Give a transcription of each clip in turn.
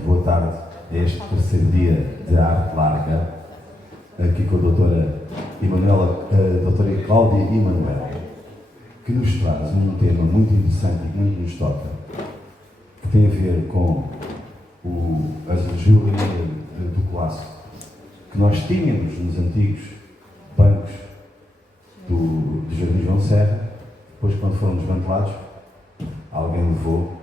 muito boa tarde a este terceiro dia de Arte Larga, aqui com a doutora Cláudia Emanuel, que nos traz um tema muito interessante e que muito nos toca, que tem a ver com a geologia do clássico, que nós tínhamos nos antigos bancos do Jardim João Serra. Depois, quando foram desmantelados, alguém levou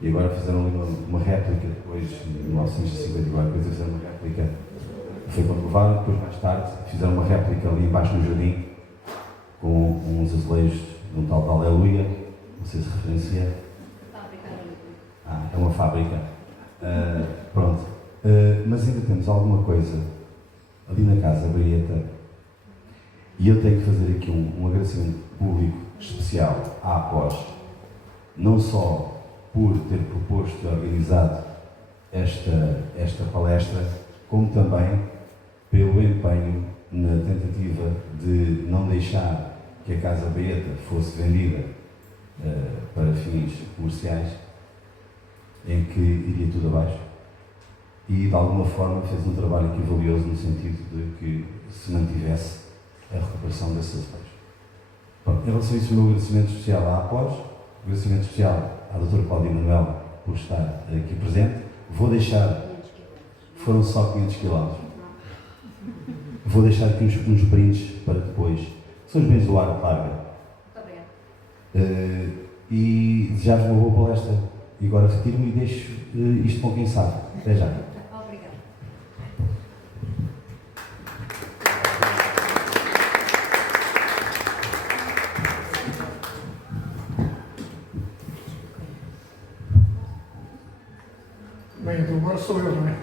e agora fizeram uma réplica. Depois, em 1954, fizeram uma réplica. Foi quando levaram, depois mais tarde fizeram uma réplica ali embaixo no jardim com uns azulejos de um tal de Aleluia, não sei se referencia. É uma fábrica. Pronto. Mas ainda temos alguma coisa ali na Casa Baeta e eu tenho que fazer aqui um agradecimento público especial à APOS, não só por ter proposto e organizado esta palestra, como também pelo empenho na tentativa de não deixar que a Casa Baeta fosse vendida para fins comerciais, em que iria tudo abaixo, e de alguma forma fez um trabalho aqui valioso no sentido de que se mantivesse a recuperação desses azulejos. Em relação a isso, o meu agradecimento especial à APOS, agradecimento especial à doutora Cláudia Emanuel por estar aqui presente. Vou deixar, foram só 500 km, vou deixar aqui uns brindes para depois, são os brindes do Arte Larga. E desejar-vos uma boa palestra. E agora retiro-me e deixo isto com quem sabe. Até já. Obrigada. Bem, então agora sou eu, não é?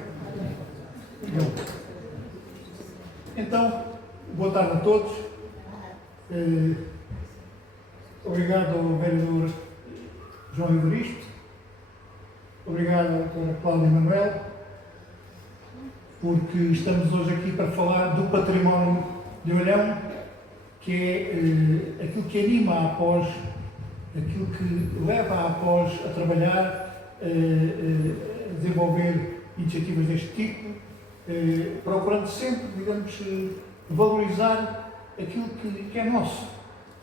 Eu. Então, boa tarde a todos. Obrigado ao vereador João Evaristo. Obrigado à doutora Cláudia Emanuel, porque estamos hoje aqui para falar do património de Olhão, que é aquilo que anima a APOS, aquilo que leva a APOS a trabalhar, a desenvolver iniciativas deste tipo, procurando sempre, digamos, valorizar aquilo que é nosso,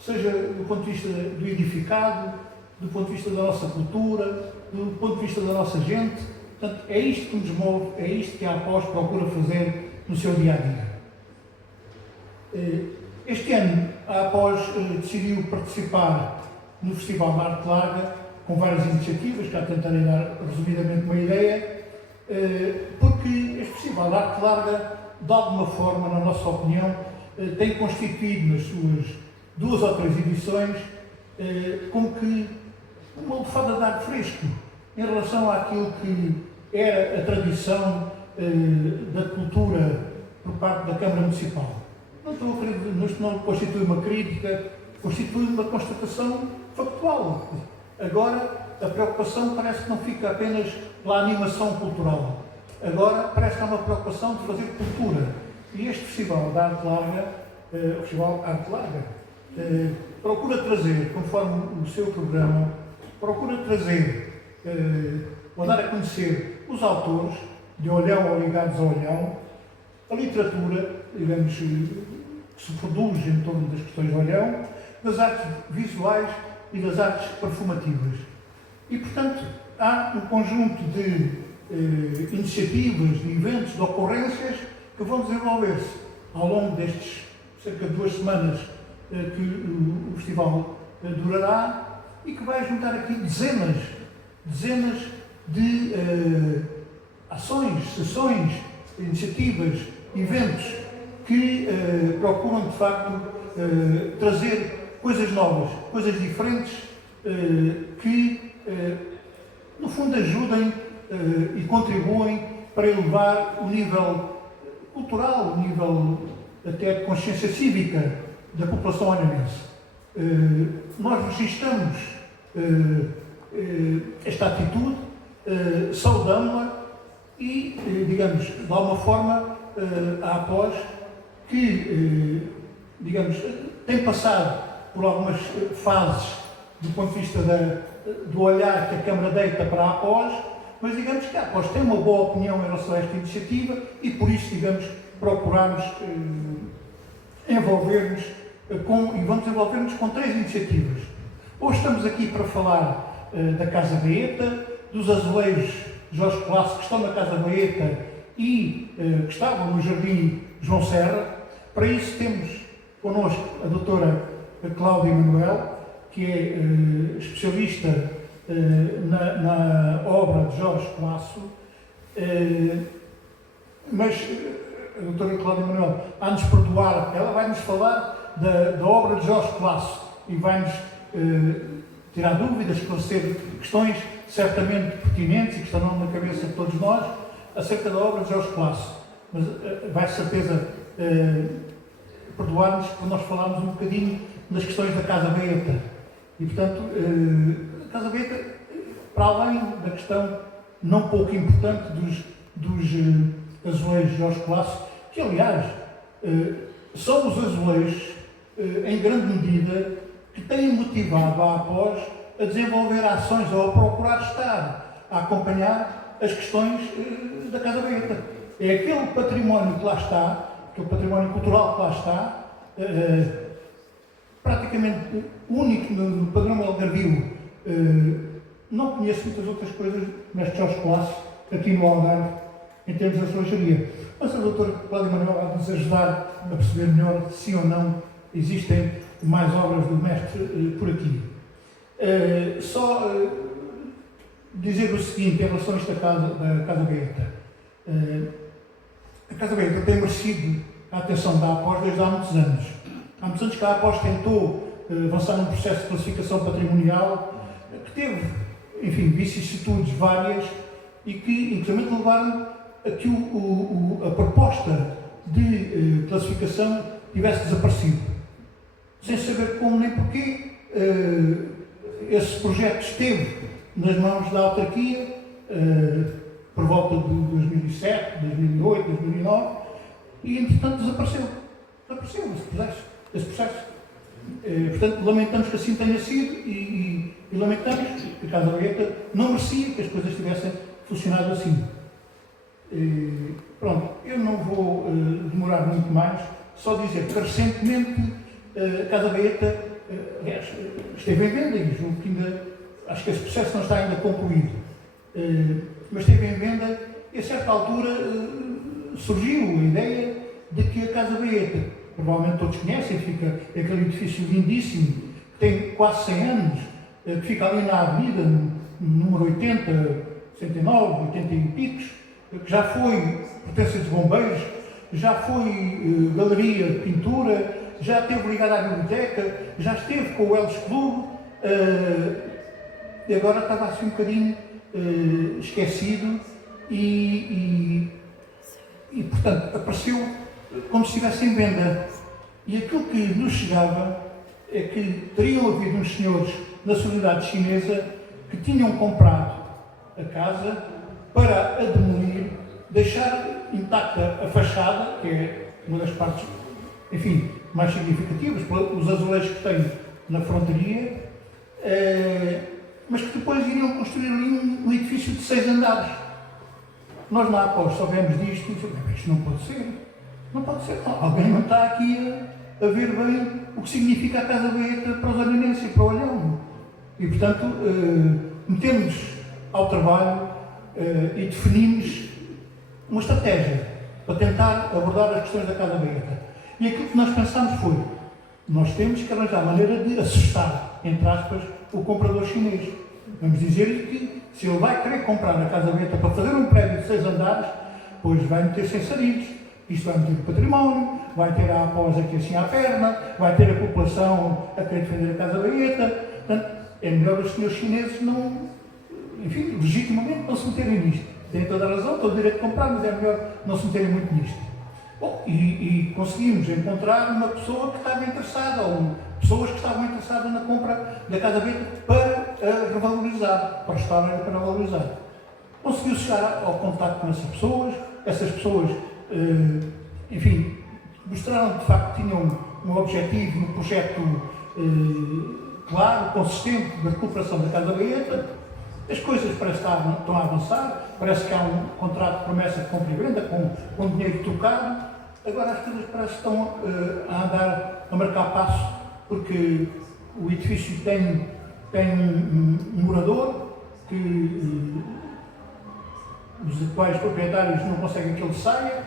seja do ponto de vista do edificado, do ponto de vista da nossa cultura, do ponto de vista da nossa gente. Portanto, é isto que nos move, é isto que a APOS procura fazer no seu dia-a-dia. Este ano, a APOS decidiu participar no Festival da Arte Larga, com várias iniciativas, que já tentarei dar resumidamente uma ideia, porque este Festival da Arte Larga, de alguma forma, na nossa opinião, tem constituído nas suas 2 ou 3 edições como que uma lufada de ar fresco em relação àquilo que era a tradição da cultura por parte da Câmara Municipal. Isto não constitui uma crítica, constitui uma constatação factual. Agora, a preocupação parece que não fica apenas pela animação cultural. Agora, parece que há uma preocupação de fazer cultura. E este Festival da Arte Larga, o Festival Arte Larga, procura trazer, conforme o seu programa, procura trazer, ou dar a conhecer os autores de Olhão ou ligados a Olhão, a literatura, digamos, que se produz em torno das questões de Olhão, das artes visuais e das artes perfumativas. E, portanto, há um conjunto de iniciativas, de eventos, de ocorrências que vão desenvolver-se ao longo destes cerca de 2 semanas que o festival durará, e que vai juntar aqui dezenas de ações, sessões, iniciativas, eventos que procuram, de facto, trazer coisas novas, coisas diferentes, que, no fundo, ajudem e contribuem para elevar o nível cultural, o nível até de consciência cívica da população olhanense. Nós registramos esta atitude, saudamos-la e, digamos, de alguma forma, a APOS, que, digamos, tem passado por algumas fases do ponto de vista do olhar que a Câmara deita para a APOS, mas digamos que a APOS tem uma boa opinião em relação a esta iniciativa e por isso, digamos, procuramos envolver-nos e vamos envolver-nos com 3 iniciativas. Hoje estamos aqui para falar da Casa Baeta, dos azulejos Jorge Colasso que estão na Casa Baeta e que estavam no Jardim João Serra. Para isso temos connosco a doutora Cláudia Manuel, que é especialista na obra de Jorge Colasso, mas a doutora Cláudia Manuel, a nos perdoar, ela vai-nos falar da obra de Jorge Colasso e vai-nos tirar dúvidas, esclarecer questões certamente pertinentes e que estarão na cabeça de todos nós acerca da obra de Jorge Colasso. Mas vai certeza perdoar-nos por nós falarmos um bocadinho das questões da Casa Baeta. E, portanto, a Casa Baeta, para além da questão não pouco importante dos azulejos Jorge Colasso, que, aliás, são os azulejos, em grande medida, que têm motivado a APOS a desenvolver ações ou a procurar estar a acompanhar as questões da Casa Baeta. É aquele património que lá está, aquele património cultural que lá está, praticamente único no padrão algarvio. Não conheço muitas outras coisas neste Jorge Colasso, aqui no Algarve, em termos de azulejaria. Mas a doutora Cláudia Manuel vai nos ajudar a perceber melhor se ou não existem mais obras do mestre por aqui. Só dizer o seguinte em relação a esta casa, da Casa Baeta. A Casa Baeta tem merecido a atenção da APOS desde há muitos anos. Há muitos anos que a APOS tentou avançar num processo de classificação patrimonial que teve, enfim, vicissitudes várias e que, inclusive, levaram a que a proposta de classificação tivesse desaparecido. Sem saber como nem porquê, esse projeto esteve nas mãos da autarquia por volta de 2007, 2008, 2009 e, entretanto, desapareceu. Desapareceu esse processo. Portanto, lamentamos que assim tenha sido e lamentamos que a Casa Baeta não merecia que as coisas tivessem funcionado assim. Pronto, eu não vou demorar muito mais, só dizer que recentemente a Casa Baeta esteve em venda e julgo que ainda, acho que esse processo não está ainda concluído, mas esteve em venda e a certa altura surgiu a ideia de que a Casa Baeta, provavelmente todos conhecem, fica aquele edifício lindíssimo, que tem quase 100 anos, que fica ali na avenida, número 80, 69, 80 e picos, que já foi pertença dos bombeiros, já foi galeria de pintura, já esteve ligado à biblioteca, já esteve com o Elos Clube, e agora estava assim um bocadinho esquecido e, portanto, apareceu como se estivesse em venda. E aquilo que nos chegava é que teriam havido uns senhores na sociedade chinesa que tinham comprado a casa para a demolir, deixar intacta a fachada, que é uma das partes, enfim, mais significativas, os azulejos que tem na frontaria, mas que depois iriam construir ali um edifício de 6 andares. Nós na APOS soubemos disto e dissemos, isto não pode ser. Não pode ser. Alguém não está aqui a ver bem o que significa a Casa Baeta para os arenenses e para o Olhão. E, portanto, metemos ao trabalho e definimos uma estratégia para tentar abordar as questões da Casa Baeta. E aquilo que nós pensámos foi, nós temos que arranjar a maneira de assustar, entre aspas, o comprador chinês. Vamos dizer-lhe que se ele vai querer comprar a Casa Baeta para fazer um prédio de 6 andares, pois vai meter sem sarilhos, isto vai meter o património, vai ter a APOS aqui assim à perna, vai ter a população a querer defender a Casa Baeta. Portanto, é melhor os senhores chineses não, enfim, legitimamente não se meterem nisto. Têm toda a razão, todo o direito de comprar, mas é melhor não se meterem muito nisto. Bom, e conseguimos encontrar uma pessoa que estava interessada, ou pessoas que estavam interessadas na compra da Casa Baeta para revalorizar, para restaurar e para valorizar. Conseguiu chegar ao contacto com essas pessoas, enfim, mostraram de facto que tinham um objetivo, um projeto claro, consistente de recuperação da Casa Baeta. As coisas parece que estão a avançar, parece que há um contrato de promessa de compra e venda com dinheiro trocado. Agora as coisas parece que estão a andar, a marcar passo, porque o edifício tem um morador que os atuais proprietários não conseguem que ele saia.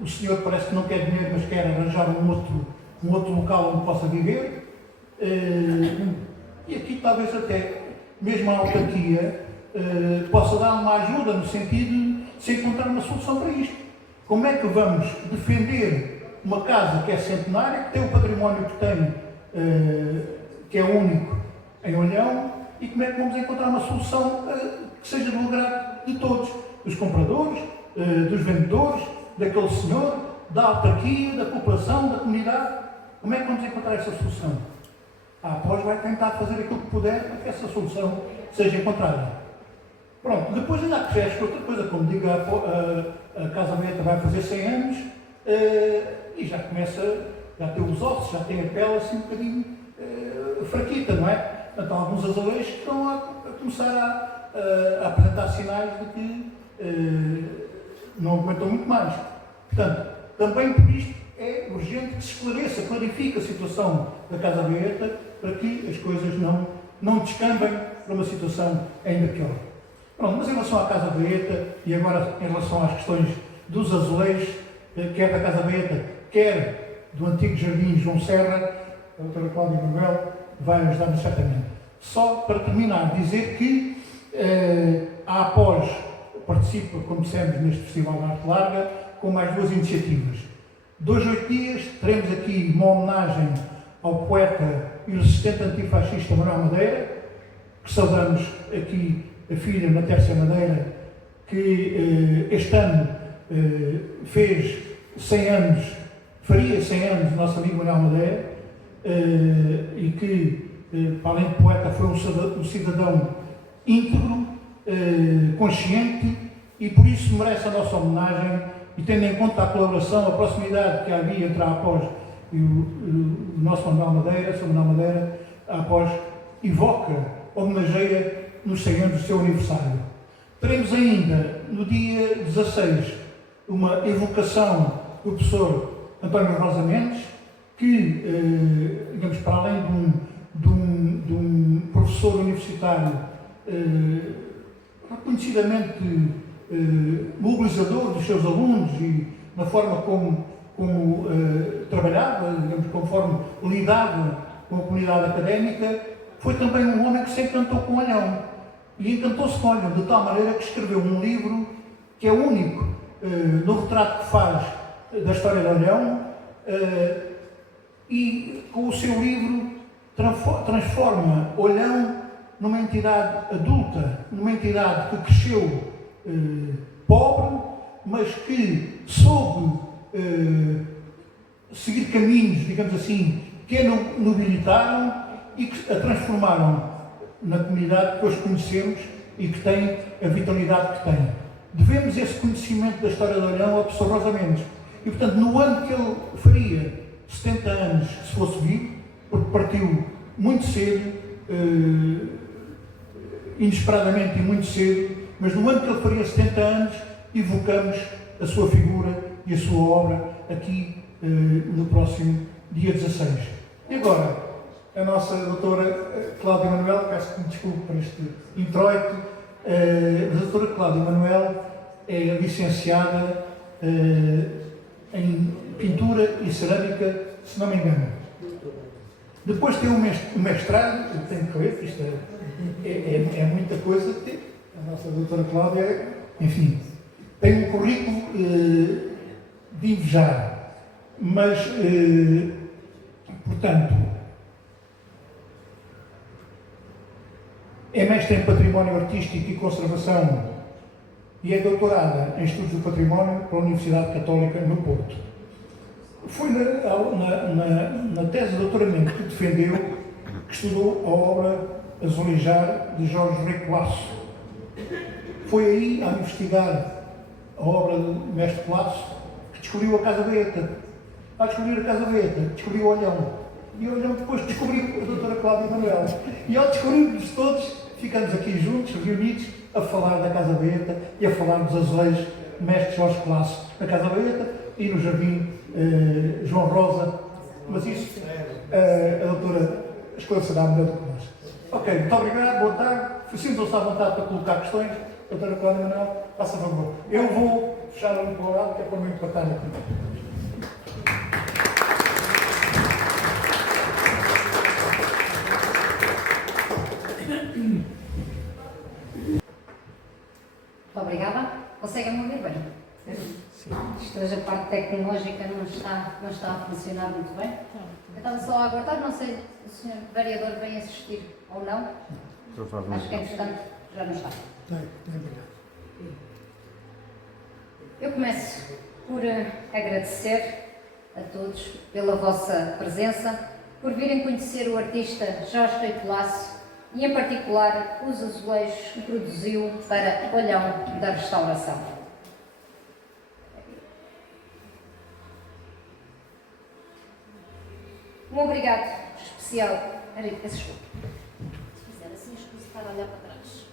O senhor parece que não quer dinheiro, mas quer arranjar um outro local onde possa viver. E aqui talvez até mesmo a autarquia possa dar uma ajuda no sentido de se encontrar uma solução para isto. Como é que vamos defender uma casa que é centenária, que tem o património que tem, que é único em Olhão, e como é que vamos encontrar uma solução que seja do agrado de todos, dos compradores, dos vendedores, daquele senhor, da autarquia, da população, da comunidade? Como é que vamos encontrar essa solução? A APOS vai tentar fazer aquilo que puder para que essa solução seja encontrada. Pronto, depois ainda acresce outra coisa, como digo, a Casa Beata vai fazer 100 anos e já tem os ossos, já tem a pele assim um bocadinho fraquita, não é? Portanto, há alguns azulejos que estão a começar a apresentar sinais de que não aguentam muito mais. Portanto, também por isto é urgente que se esclareça, clarifique a situação da Casa Beata para que as coisas não descambem para uma situação ainda pior. Pronto, mas em relação à Casa Beata e agora em relação às questões dos azulejos, quer da Casa Beata, quer do antigo Jardim João Serra, a doutora Cláudia Manuel vai ajudar-nos certamente. Só para terminar, dizer que a APOS participa, como dissemos, neste Festival de Arte Larga, com mais 2 iniciativas. 2 8 dias, teremos aqui uma homenagem ao poeta e resistente antifascista Manuel Madeira, que saudamos aqui a filha Natércia Madeira, que este ano fez 100 anos, faria 100 anos, do nosso amigo Manuel Madeira, e que, para além de poeta, foi um cidadão íntegro, consciente, e por isso merece a nossa homenagem, e tendo em conta a colaboração, a proximidade que havia entre a APOS e o nosso Manuel Madeira, Sr. Manuel Madeira, a APOS evoca, homenageia nos 100 anos do seu aniversário. Teremos ainda, no dia 16, uma evocação do professor António Rosa Mendes, que, digamos, para além de um professor universitário reconhecidamente mobilizador dos seus alunos e na forma como trabalhava, digamos, conforme lidava com a comunidade académica, foi também um homem que se encantou com Olhão. E encantou-se com Olhão de tal maneira que escreveu um livro que é único no retrato que faz da história de Olhão, e com o seu livro transforma Olhão numa entidade adulta, numa entidade que cresceu pobre, mas que soube seguir caminhos, digamos assim, que a nobilitaram e que a transformaram na comunidade que hoje conhecemos e que tem a vitalidade que tem. Devemos esse conhecimento da história de Olhão ao professor Rosa Mendes. E, portanto, no ano que ele faria 70 anos, se fosse vivo, porque partiu muito cedo, inesperadamente e muito cedo, mas no ano que ele faria 70 anos, evocamos a sua figura e a sua obra aqui no próximo dia 16. E agora, a nossa doutora Cláudia Manuel, peço que me desculpe por este introito, a doutora Cláudia Manuel é licenciada em pintura e cerâmica, se não me engano. Depois tem um mestrado, eu tenho que ver, isto é muita coisa que tem. A nossa doutora Cláudia, enfim, tem um currículo de invejar, mas, portanto, é mestre em Património Artístico e Conservação e é doutorada em Estudos do Património pela Universidade Católica no Porto. Foi na tese de doutoramento que defendeu, que estudou a obra Azulejar de Jorge Rei Colasso. Foi aí, a investigar a obra do mestre Colasso, que descobriu a Casa Beata. A descobrir a Casa Beata, descobriu o Olhão. E o Olhão depois descobriu a doutora Cláudia Manuel. E ao descobrir-nos todos, ficamos aqui juntos, reunidos, a falar da Casa Baeta e a falar dos azulejos Mestre Jorge Colasso na Casa Baeta e no Jardim João Rosa, mas isso a doutora esclarecerá melhor do que nós. Ok, muito obrigado, boa tarde. Sintam-se à vontade para colocar questões. Doutora Cláudia Manuel, faça favor. Eu vou fechar ali para o lado, que é para não empatar aqui. Muito obrigada. Conseguem-me ouvir bem? Sim. Isto hoje a parte tecnológica não está a funcionar muito bem. Eu estava só a aguardar, não sei se o Sr. Vereador vem assistir ou não. Acho que entretanto já não está. Eu começo por agradecer a todos pela vossa presença, por virem conhecer o artista Jorge Rei Colasso e, em particular, os azulejos que produziu para Olhão da Restauração. Um obrigado especial. Peço desculpa. Se fizer assim, escuso para olhar para trás.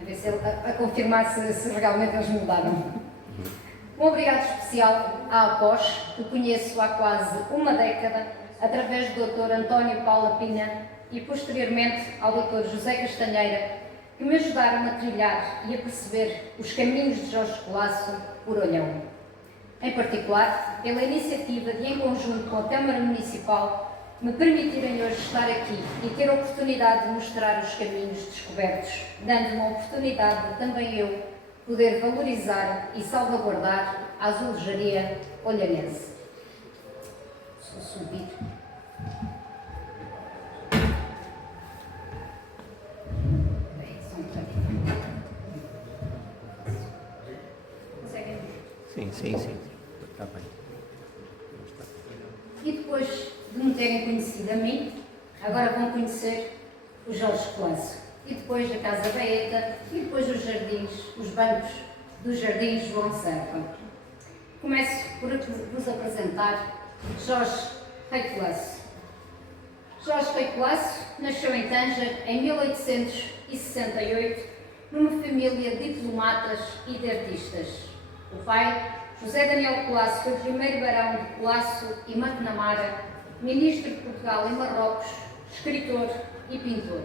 A ver se a confirmar se realmente eles mudaram. Um obrigado especial à APOS, que conheço há quase uma década, através do Dr. António Paula Pinha e, posteriormente, ao Dr. José Castanheira, que me ajudaram a trilhar e a perceber os caminhos de Jorge Colasso por Olhão. Em particular, pela iniciativa de, em conjunto com a Câmara Municipal, me permitirem hoje estar aqui e ter a oportunidade de mostrar os caminhos descobertos, dando uma oportunidade de também eu poder valorizar e salvaguardar a azulejaria olhanense. Só subir. Conseguem ver? Sim. Está bem. E depois de me terem conhecido a mim, agora vão conhecer o Jorge Colasso. E depois a Casa Baeta, e depois os jardins, os bancos dos Jardins João Serpa. Começo por vos apresentar Jorge Rei Colasso. Jorge Rei Colasso nasceu em Tânger em 1868, numa família de diplomatas e de artistas. O pai, José Daniel Colasso, foi o primeiro barão de Colasso e McNamara, ministro de Portugal em Marrocos, escritor e pintor.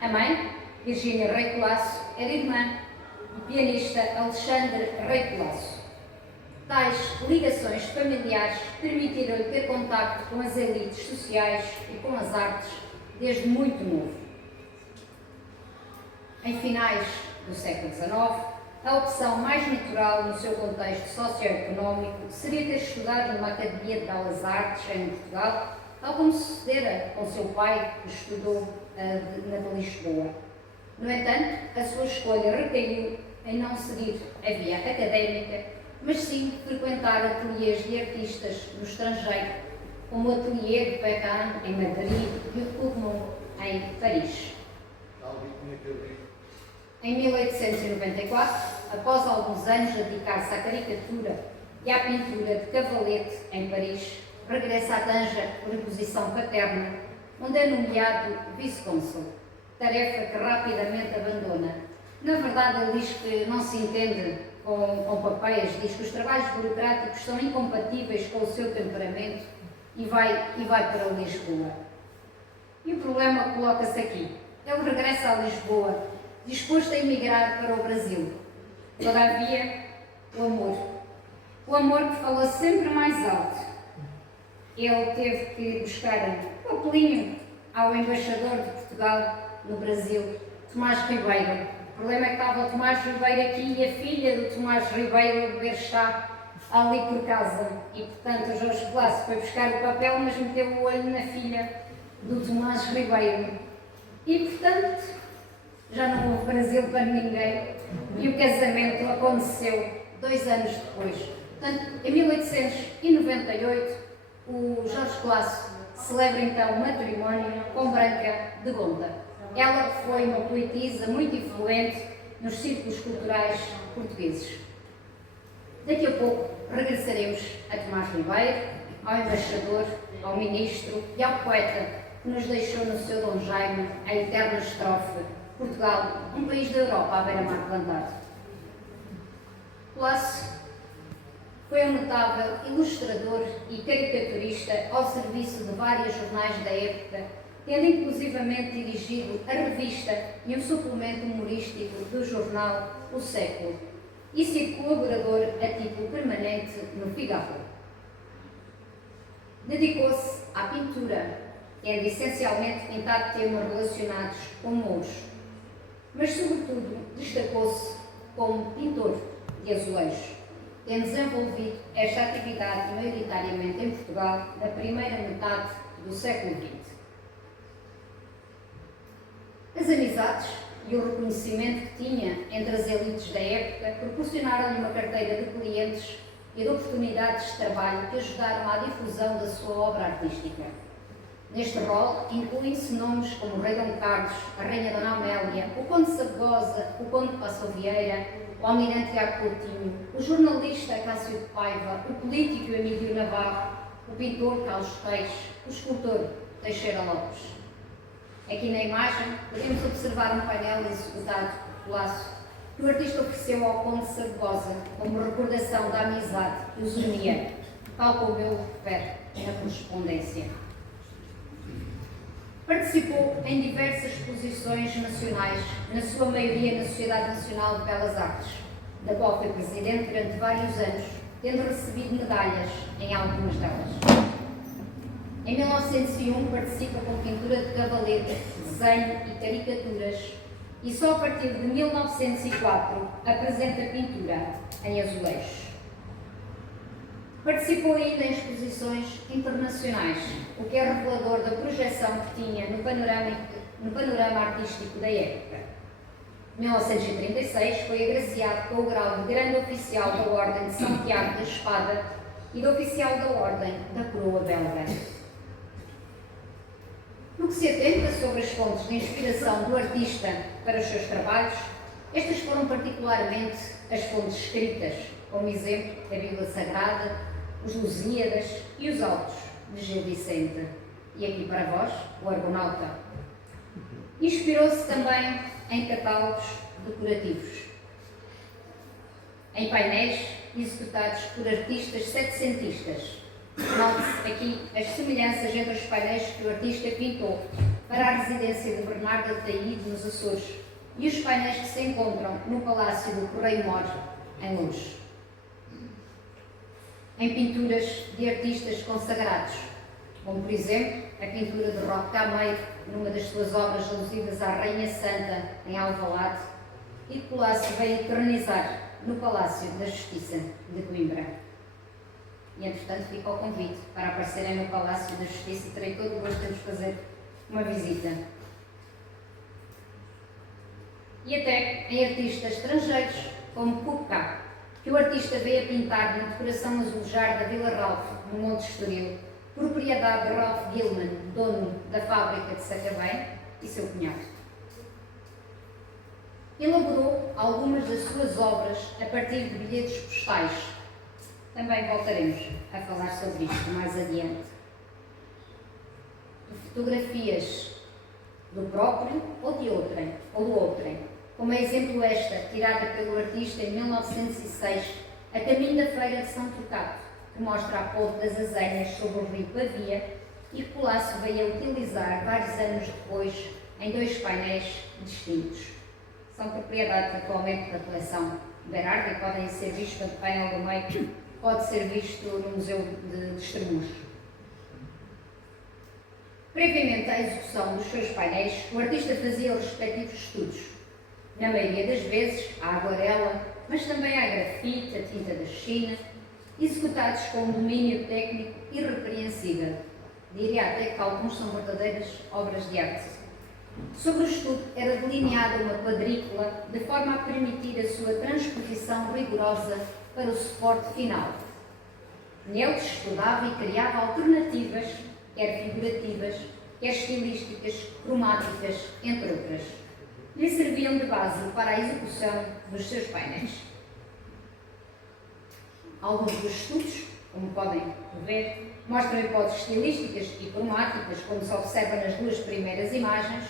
A mãe, Virgínia Rei Colasso, era irmã do pianista Alexandre Rei Colasso. Tais ligações familiares permitiram-lhe ter contacto com as elites sociais e com as artes desde muito novo. Em finais do século XIX, a opção mais natural no seu contexto socioeconómico seria ter estudado numa Academia de Belas Artes em Portugal, tal como sucedera com seu pai, que estudou na Lisboa. No entanto, a sua escolha recaiu em não seguir a via académica, mas sim frequentar ateliês de artistas no estrangeiro, como o ateliê de Perrin em Madrid e o de Courmont em Paris. Em 1894, após alguns anos a dedicar-se à caricatura e à pintura de cavalete em Paris, regressa a Tânger por imposição paterna, onde é nomeado vice-cônsul, tarefa que rapidamente abandona. Na verdade, ele diz que não se entende com papéis, diz que os trabalhos burocráticos são incompatíveis com o seu temperamento e vai para Lisboa. E o problema coloca-se aqui. Ele regressa a Lisboa, disposto a emigrar para o Brasil. Todavia, o amor. O amor que falou sempre mais alto. Ele teve que buscar um apelinho ao embaixador de Portugal no Brasil, Tomás Ribeiro. O problema é que estava o Tomás Ribeiro aqui e a filha do Tomás Ribeiro a beber chá ali por casa. E, portanto, o Jorge Colasso foi buscar o papel, mas meteu o olho na filha do Tomás Ribeiro. E, portanto, já não houve Brasil para ninguém. E o casamento aconteceu 2 anos depois. Portanto, em 1898, o Jorge Colasso celebra então o matrimónio com Branca de Gonda. Ela foi uma poetisa muito influente nos círculos culturais portugueses. Daqui a pouco regressaremos a Tomás Ribeiro, ao embaixador, ao ministro e ao poeta que nos deixou no seu Dom Jaime a eterna estrofe: Portugal, um país da Europa à beira-mar plantado. Colasso foi um notável ilustrador e caricaturista ao serviço de vários jornais da época, tendo inclusivamente dirigido a revista e um suplemento humorístico do jornal O Século, e sido colaborador a título permanente no Figaro. Dedicou-se à pintura, tendo essencialmente pintado temas relacionados com mouros, mas sobretudo destacou-se como pintor de azulejos, tendo desenvolvido esta atividade maioritariamente em Portugal na primeira metade do século XX. As amizades e o reconhecimento que tinha entre as elites da época proporcionaram-lhe uma carteira de clientes e de oportunidades de trabalho que ajudaram à difusão da sua obra artística. Neste rol incluem-se nomes como o Rei Dom Carlos, a Rainha Dona Amélia, o Conde de Sabugosa, o Conde de Passo Vieira, o Almirante Tiago Coutinho, o jornalista Cássio de Paiva, o político Emílio Navarro, o pintor Carlos Reis, o escultor Teixeira Lopes. Aqui na imagem podemos observar um painel executado por Colasso que o artista ofereceu ao Conde de Sabugosa como recordação da amizade que os unia, tal como ele refere na correspondência. Participou em diversas exposições nacionais, na sua maioria na Sociedade Nacional de Belas Artes, da qual foi presidente durante vários anos, tendo recebido medalhas em algumas delas. Em 1901 participa com pintura de cavalete, desenho e caricaturas, e só a partir de 1904 apresenta pintura em azulejos. Participou ainda em exposições internacionais, o que é revelador da projeção que tinha no panorama artístico da época. Em 1936 foi agraciado com o grau de Grande Oficial da Ordem de São Tiago da Espada e de Oficial da Ordem da Coroa Belga. No que se atenta sobre as fontes de inspiração do artista para os seus trabalhos, estas foram particularmente as fontes escritas, como exemplo a Bíblia Sagrada, os Lusíadas e os Autos de Gil Vicente. E aqui para vós, o Argonauta. Inspirou-se também em catálogos decorativos, em painéis executados por artistas setecentistas. Note-se aqui as semelhanças entre os painéis que o artista pintou para a residência de Bernardo de Taíde, nos Açores, e os painéis que se encontram no Palácio do Correio-Mor, em Lourdes. Em pinturas de artistas consagrados, como por exemplo a pintura de Roque Cameiro, numa das suas obras alusivas à Rainha Santa, em Alvalade, e que Colasso veio eternizar no Palácio da Justiça de Coimbra. E, entretanto, fica o convite para aparecerem no Palácio da Justiça e terei todo o gosto de vos fazer uma visita. E até em artistas estrangeiros, como Kupka, que o artista veio a pintar na decoração azulejar da Vila Ralph, no Monte Estoril, propriedade de Ralph Gilman, dono da fábrica de Sacavém, e seu cunhado. Elaborou algumas das suas obras a partir de bilhetes postais. Também voltaremos a falar sobre isto mais adiante. De fotografias do próprio ou do outrem, como é exemplo esta, tirada pelo artista em 1906, a caminho da Feira de São Turcato, que mostra a ponte das Azenhas sobre o rio Pavia e que Colasso veio a utilizar vários anos depois em dois painéis distintos. São propriedade atualmente da coleção Berardi e podem ser vistos no painel do meio, pode ser visto no Museu de Estremoz. Previamente à execução dos seus painéis, o artista fazia os respectivos estudos, na maioria das vezes à aguarela, mas também à grafite, à tinta da China, executados com um domínio técnico irrepreensível. Diria até que alguns são verdadeiras obras de arte. Sobre o estudo era delineada uma quadrícula de forma a permitir a sua transposição rigorosa para o suporte final. Neles estudava e criava alternativas, quer figurativas, quer estilísticas, cromáticas, entre outras. Lhe serviam de base para a execução dos seus painéis. Alguns dos estudos, como podem ver, Mostram hipóteses estilísticas e cromáticas, como se observa nas duas primeiras imagens,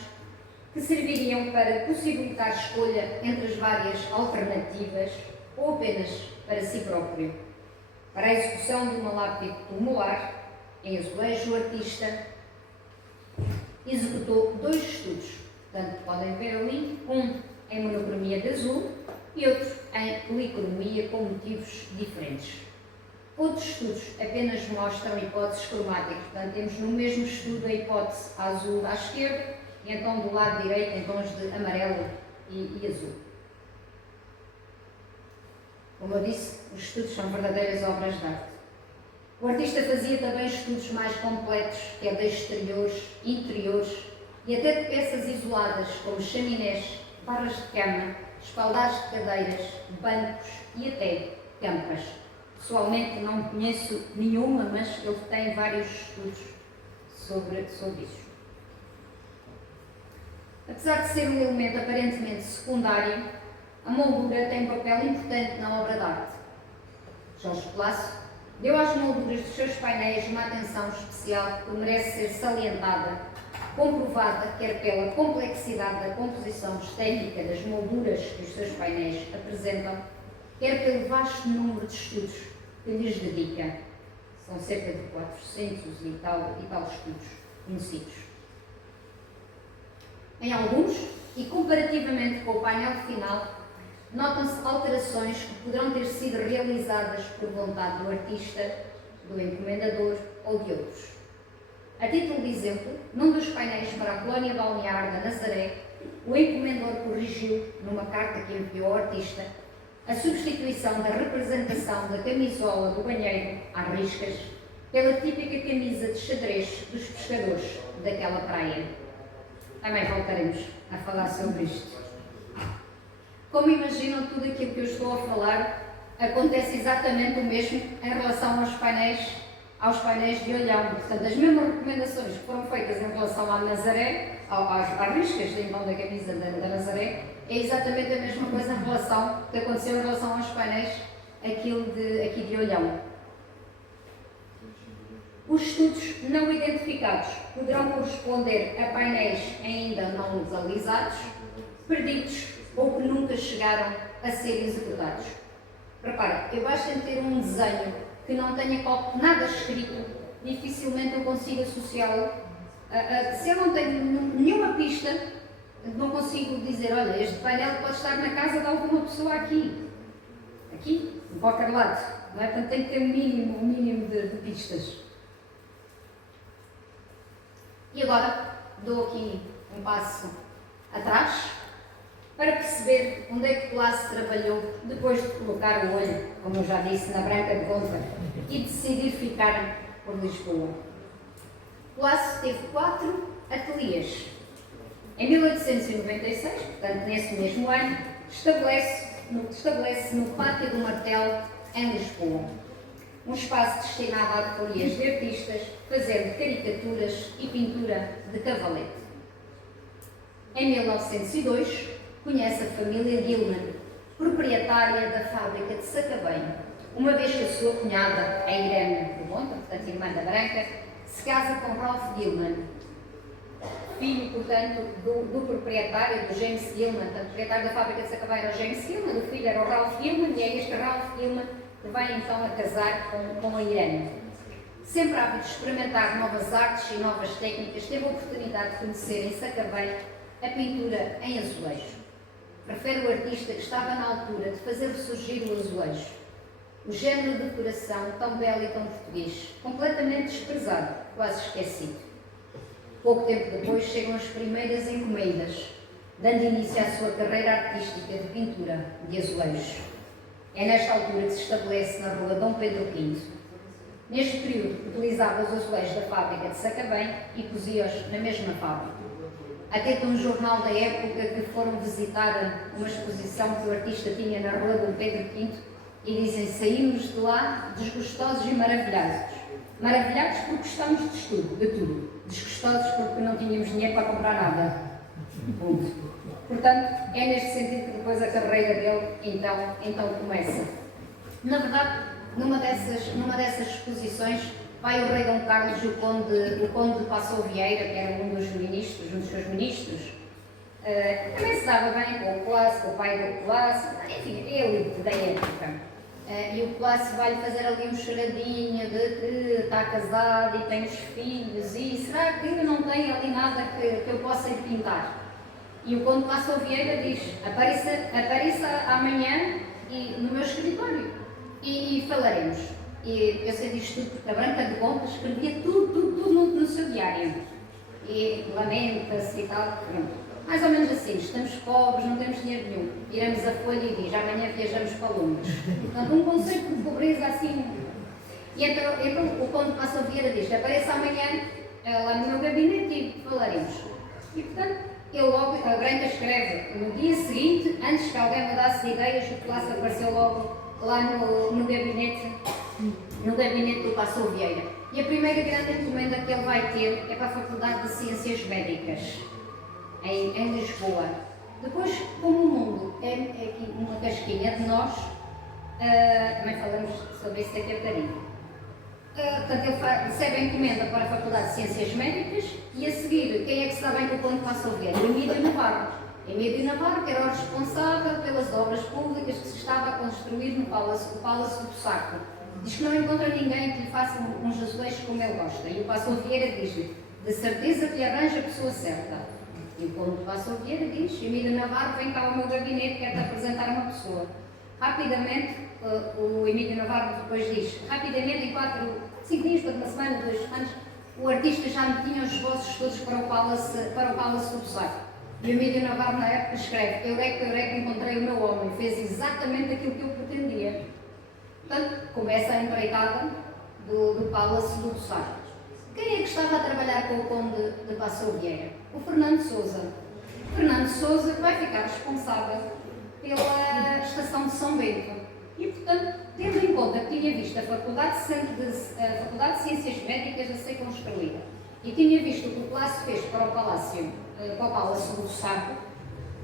que serviriam para possibilitar escolha entre as várias alternativas ou apenas para si próprio. Para a execução de uma lápide tumular, em azulejo, o artista executou 2 estudos, portanto podem ver ali, um em monocromia de azul e outro em policromia com motivos diferentes. Outros estudos apenas mostram hipóteses cromáticas, portanto temos no mesmo estudo a hipótese azul à esquerda e então do lado direito em tons de amarelo e azul. Como eu disse, os estudos são verdadeiras obras de arte. O artista fazia também estudos mais completos, quer de exteriores, interiores e até de peças isoladas, como chaminés, barras de cama, espaldares de cadeiras, bancos e até campas. Pessoalmente não conheço nenhuma, mas ele tem vários estudos sobre isso. Apesar de ser um elemento aparentemente secundário, a moldura tem um papel importante na obra de arte. Jorge Colasso deu às molduras dos seus painéis uma atenção especial que merece ser salientada, comprovada quer pela complexidade da composição estética das molduras que os seus painéis apresentam, quer pelo vasto número de estudos que lhes dedica. São cerca de 400 e tal estudos conhecidos. Em alguns, e comparativamente com o painel final, notam-se alterações que poderão ter sido realizadas por vontade do artista, do encomendador ou de outros. A título de exemplo, num dos painéis para a colónia balnear da Nazaré, o encomendador corrigiu, numa carta que enviou ao artista, a substituição da representação da camisola do banheiro, às riscas, pela típica camisa de xadrez dos pescadores daquela praia. Também voltaremos a falar sobre isto. Como imaginam, tudo aquilo que eu estou a falar acontece exatamente o mesmo em relação aos painéis de olhão. Portanto, as mesmas recomendações que foram feitas em relação à Nazaré, às riscas então, da camisa da Nazaré, é exatamente a mesma coisa em relação que aconteceu em relação aos painéis aqui de olhão. Os estudos não identificados poderão corresponder a painéis ainda não localizados, perdidos ou que nunca chegaram a ser executados. Repara, eu basta ter um desenho que não tenha nada escrito, dificilmente eu consigo associá-lo. Se eu não tenho nenhuma pista, não consigo dizer, olha, este painel pode estar na casa de alguma pessoa aqui, em qualquer lado. Não é? Portanto, tem que ter um mínimo de pistas. E agora dou aqui um passo atrás para perceber onde é que Colasso trabalhou depois de colocar o olho, como eu já disse, na Branca de Volta e decidir ficar por Lisboa. Colasso teve 4 ateliês. Em 1896, portanto nesse mesmo ano, estabelece no Pátio do Martelo, em Lisboa, um espaço destinado a ateliês de artistas, fazendo caricaturas e pintura de cavalete. Em 1902, conhece a família Gilman, proprietária da fábrica de Sacabém, uma vez que a sua cunhada, a Irene de Monta, portanto irmã da Branca, se casa com Ralph Gilman, filho, portanto, do proprietário, do James Gilman. Portanto, o proprietário da fábrica de Sacabém era o James Gilman, o filho era o Ralph Gilman, e é este Ralph Gilman que vai então a casar com a Irene. Sempre ávido de experimentar novas artes e novas técnicas, teve a oportunidade de conhecer em Sacabém a pintura em azulejo. Prefere o artista que estava na altura de fazer ressurgir o azulejo, o género de decoração tão belo e tão português, completamente desprezado, quase esquecido. Pouco tempo depois chegam as primeiras encomendas, dando início à sua carreira artística de pintura de azulejos. É nesta altura que se estabelece na rua Dom Pedro V. Neste período, utilizava os azulejos da fábrica de Sacabém e cozia-os na mesma fábrica. Até que um jornal da época que foram visitar uma exposição que o artista tinha na rua Dom Pedro V e dizem: saímos de lá desgostosos e maravilhados. Maravilhados porque gostamos de tudo. Desgostosos porque não tínhamos dinheiro para comprar nada. Portanto, é neste sentido que depois a carreira dele então começa. Na verdade, numa dessas exposições, vai o rei Dom Carlos e o conde de Passou Vieira, que era um dos ministros, um dos seus ministros, também se dava bem com o Colasso, com o pai do Colasso, enfim, é elite da época. E o Colasso vai-lhe fazer ali um choradinho de que está casado e tem os filhos, e será que não tem ali nada que eu possa ir pintar? E o conde Passou Vieira diz, apareça amanhã no meu escritório e falaremos. E eu sei disto tudo porque a Branca de Contas escrevia tudo no seu diário. E lamenta-se e tal, pronto. Mais ou menos assim, estamos pobres, não temos dinheiro nenhum. Viramos a folha e diz, amanhã viajamos para Londres. Portanto, um conceito de pobreza assim. E então o conde Passou Vieira diz, apareça amanhã lá no meu gabinete e falaremos. E portanto, ele logo, a Branca escreve, no dia seguinte, antes que alguém mudasse de ideias, o Colasso apareceu logo lá no gabinete do Passou Vieira. E a primeira grande encomenda que ele vai ter é para a Faculdade de Ciências Médicas, em Lisboa. Depois, como o mundo é aqui uma casquinha de nós, também falamos sobre isso daqui a bocadinho. Portanto, ele recebe a encomenda para a Faculdade de Ciências Médicas e a seguir, quem é que se dá bem com o conde Passou Vieira? Emílio Navarro. Emílio Navarro, que era o responsável pelas obras públicas que se estava a construir no Palácio do Saco. Diz que não encontra ninguém que lhe faça uns azulejos como ele gosta. E o Passou Vieira diz-lhe, de certeza que lhe arranja a pessoa certa. E o conde Passou Vieira diz, Emílio Navarro, vem cá ao meu gabinete, quero-te apresentar uma pessoa. Rapidamente, o Emílio Navarro depois diz, rapidamente, em 5 dias, uma semana, 2 semanas, o artista já me tinha os esboços todos para o Palácio do Saco. E o Emílio Navarro, na época, escreve, Eureka, encontrei o meu homem, fez exatamente aquilo que eu pretendia. Portanto, começa a empreitada do Palácio do Saco. Quem é que estava a trabalhar com o conde de Passou Vieira? O Fernando Sousa. Fernando Sousa vai ficar responsável pela estação de São Bento. E, portanto, tendo em conta que tinha visto a Faculdade de Ciências Médicas a ser construída e tinha visto o que o Colasso fez para o Palácio do Saco,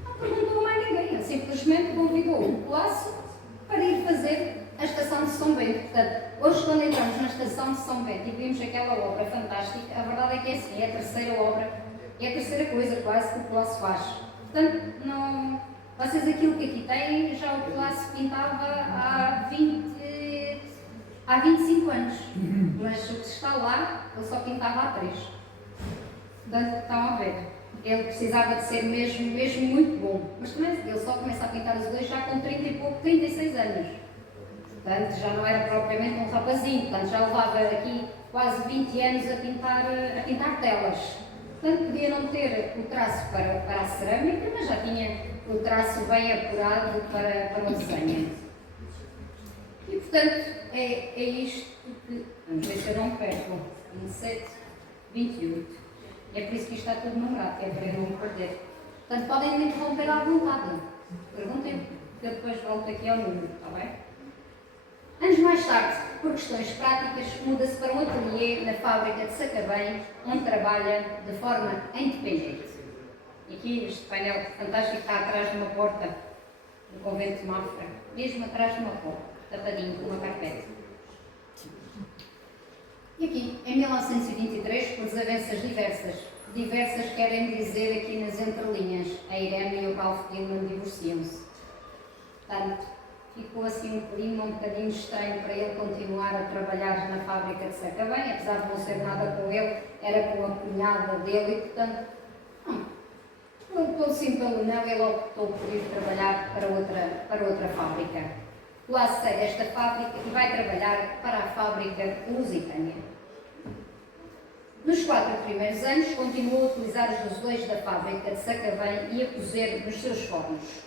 não perguntou mais ninguém, simplesmente convidou o Colasso para ir fazer a estação de São Bento. Portanto, hoje, quando entramos na estação de São Bento e vimos aquela obra fantástica, a verdade é que é assim, é a terceira obra, é a terceira coisa quase que o Colasso faz. Portanto, não... Vocês aquilo que aqui têm, já o Colasso pintava há 25 anos, mas o que está lá, ele só pintava há 3. Portanto, estão a ver, ele precisava de ser mesmo muito bom, mas também ele só começa a pintar azulejos já com 36 anos. Portanto, já não era propriamente um rapazinho, portanto, já levava aqui quase 20 anos a pintar telas. Portanto, podia não ter o traço para a cerâmica, mas já tinha o traço bem apurado para o desenho. E, portanto, é isto que... Vamos ver se eu não perco. 27, 28. É por isso que isto está tudo numerado, que é para eu não me perder. Portanto, podem me interromper à vontade. Perguntem, que eu depois volto aqui ao número, está bem? Anos mais tarde, por questões práticas, muda-se para um ateliê na fábrica de Sacavém, onde trabalha de forma independente. E aqui este painel fantástico está atrás de uma porta do convento de Mafra, mesmo atrás de uma porta, tapadinho com uma carpete. E aqui, em 1923, por desavenças diversas querem dizer aqui nas entrelinhas, a Irene e o Ralph Dillman divorciam-se. Portanto, ficou assim um clima um bocadinho estranho para ele continuar a trabalhar na fábrica de Sacavém, apesar de não ser nada com ele, era com a cunhada dele e, portanto, pelo sim, pelo não, ele optou por ir trabalhar para outra fábrica. Lá sai desta fábrica e vai trabalhar para a fábrica Lusitânia. Nos 4 primeiros anos, continuou a utilizar os azulejos da fábrica de Sacavém e a cozer nos seus fornos.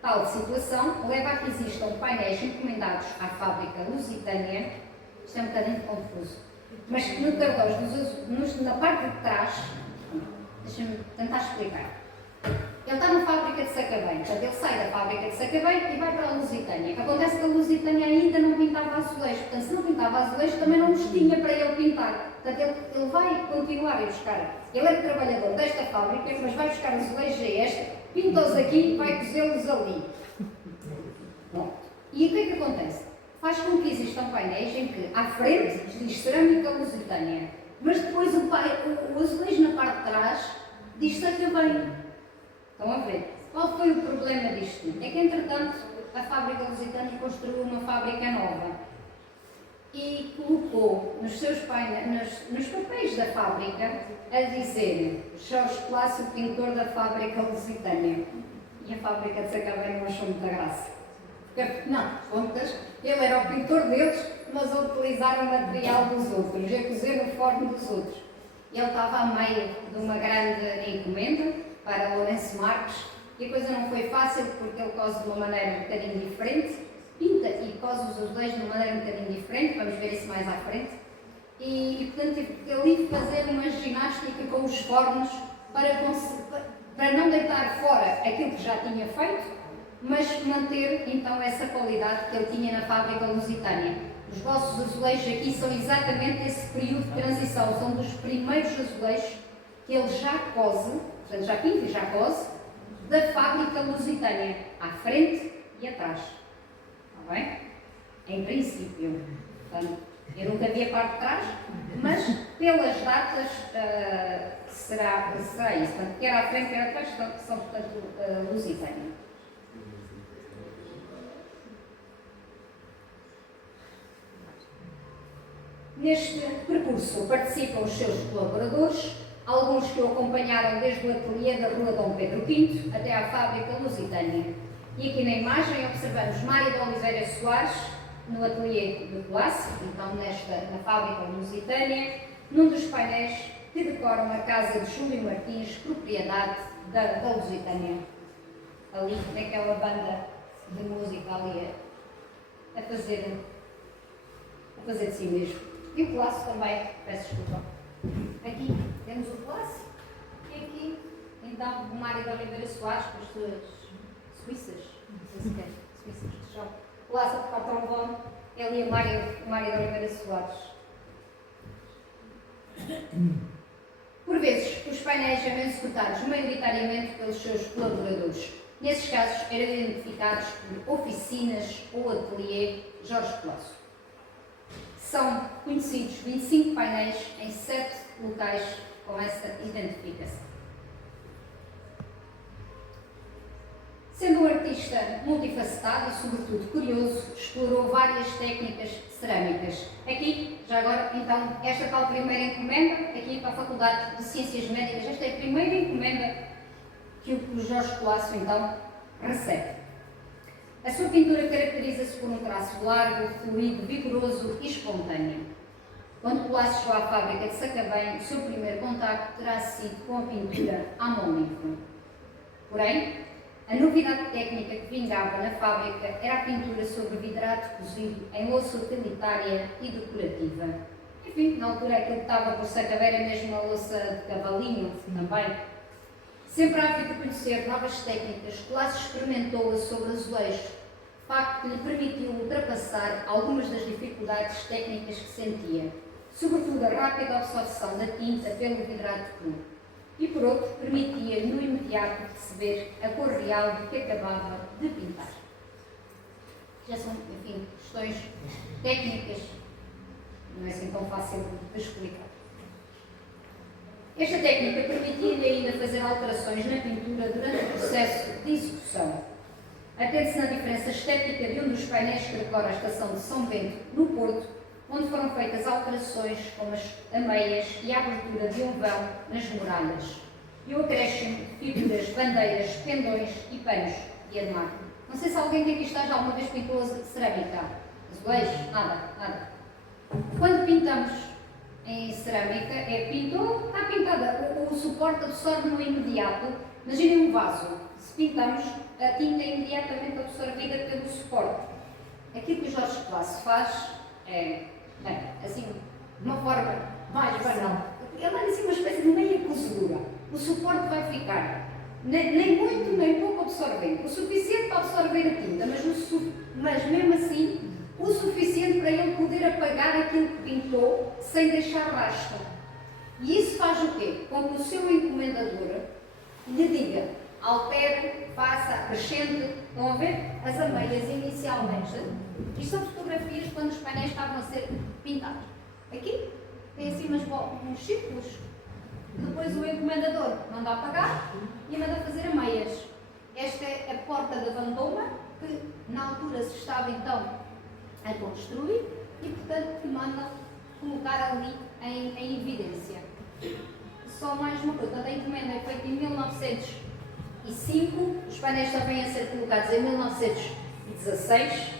Tal situação leva a que existam painéis encomendados à fábrica Lusitânia, isto é um bocadinho confuso, mas que no tableau, na parte de trás, deixa-me tentar explicar. Ele está na fábrica de Sacavém, portanto ele sai da fábrica de Sacavém e vai para a Lusitânia. Acontece que a Lusitânia ainda não pintava azulejos, portanto se não pintava azulejos também não os tinha para ele pintar. Portanto ele vai continuar a buscar. Ele é trabalhador desta fábrica, mas vai buscar azulejos a esta, pinta-os aqui e vai cozê-los ali. Bom, e o que é que acontece? faz com que existam painéis em que, à frente, diz cerâmica lusitânia, mas depois o azulejo na parte de trás diz Sacavém. Estão a ver? Qual foi o problema disto tudo? É que, entretanto, a fábrica lusitânia construiu uma fábrica nova e colocou nos seus nos papéis da fábrica a dizer Jorge Colasso, pintor da fábrica lusitânia. E a fábrica de Sacavém não achou muita graça. Porque, afinal de contas, ele era o pintor deles, mas a utilizar o material dos outros, a cozer no forno dos outros. Ele estava a meio de uma grande encomenda para Lourenço Marques e a coisa não foi fácil porque ele cose de uma maneira um bocadinho diferente, pinta e cose os azulejos de uma maneira um bocadinho diferente, vamos ver isso mais à frente. E portanto, ele ia fazer uma ginástica com os fornos para não deitar fora aquilo que já tinha feito, mas manter então essa qualidade que ele tinha na fábrica lusitânia. Os vossos azulejos aqui são exatamente esse período de transição, são dos primeiros azulejos que ele já cose, portanto já pinta e já cose, da fábrica lusitânia, à frente e atrás. Está bem? Em princípio. Portanto, eu nunca vi a parte de trás, mas pelas datas será isso. Portanto, quer à frente, quer atrás, são portanto lusitânia. Neste percurso participam os seus colaboradores, alguns que o acompanharam desde o ateliê da Rua Dom Pedro V até à fábrica lusitânia. E aqui na imagem observamos Mário de Oliveira Soares, no ateliê de Colasso, então na fábrica lusitânia, num dos painéis que decoram a casa de Júlio Martins, propriedade da Lusitânia. Ali, naquela banda de música ali a fazer de si mesmo. E o Colasso também, peço desculpa. Aqui temos o Colasso e aqui, então, o Mário de Oliveira Soares, com as suas suíças, não sei se quer, suíças de chão. O Colasso a tocar trombone, ele e o Mário de Oliveira Soares. Por vezes, os painéis eram executados maioritariamente pelos seus colaboradores. Nesses casos, eram identificados por oficinas ou ateliê Jorge Colasso. São conhecidos 25 painéis em 7 locais com essa identificação. Sendo um artista multifacetado e, sobretudo, curioso, explorou várias técnicas cerâmicas. Aqui, já agora, então, esta tal primeira encomenda, aqui para a Faculdade de Ciências Médicas, esta é a primeira encomenda que o Jorge Colasso, então, recebe. A sua pintura caracteriza-se por um traço largo, fluido, vigoroso e espontâneo. Quando Colasso chegou à fábrica de Sacavém, o seu primeiro contacto terá sido com a pintura à mão livre. Porém, a novidade técnica que vingava na fábrica era a pintura sobre vidrato cozido em louça utilitária e decorativa. Enfim, na altura aquilo que estava por Sacavém era mesmo a louça de cavalinho também. Sempre ávido de conhecer novas técnicas, Colasso experimentou-a sobre azulejo, facto que lhe permitiu ultrapassar algumas das dificuldades técnicas que sentia, sobretudo a rápida absorção da tinta pelo vidrato cru, e por outro, permitia no imediato perceber a cor real do que acabava de pintar. Já são, enfim, questões técnicas, não é assim tão fácil de explicar. Esta técnica permitia-lhe ainda fazer alterações na pintura durante o processo de execução. Atende-se na diferença estética de um dos painéis que decora a estação de São Bento, no Porto, onde foram feitas alterações como as ameias e a abertura de um vão nas muralhas, e o acréscimo de figuras, bandeiras, pendões e panos de armário. Não sei se alguém que aqui está já alguma vez pintou cerâmica. Azulejos? Nada. Quando pintamos em cerâmica, pintou, está pintada, o suporte absorve no imediato. Imaginem um vaso, se pintamos, a tinta é imediatamente absorvida pelo suporte. Aquilo que o Jorge Colasso faz é, assim, de uma forma mais banal. Ele dá assim uma espécie de meia cozedura. O suporte vai ficar nem muito nem pouco absorvente. O suficiente para absorver a tinta, mas mesmo assim o suficiente para ele poder apagar aquilo que pintou sem deixar rastro. E isso faz o quê? Com que o seu encomendador lhe diga, altere, faça, acrescente, Estão a ver? As ameias inicialmente, isto são fotografias quando os painéis estavam a ser pintados. Aqui tem assim uns círculos. Depois o encomendador manda apagar e manda fazer ameias. Esta é a porta da Vandoma, que na altura se estava então a construir e, portanto, que manda colocar ali em evidência. Só mais uma coisa, a encomenda é feita em 1905, os painéis só vêm a ser colocados em 1916,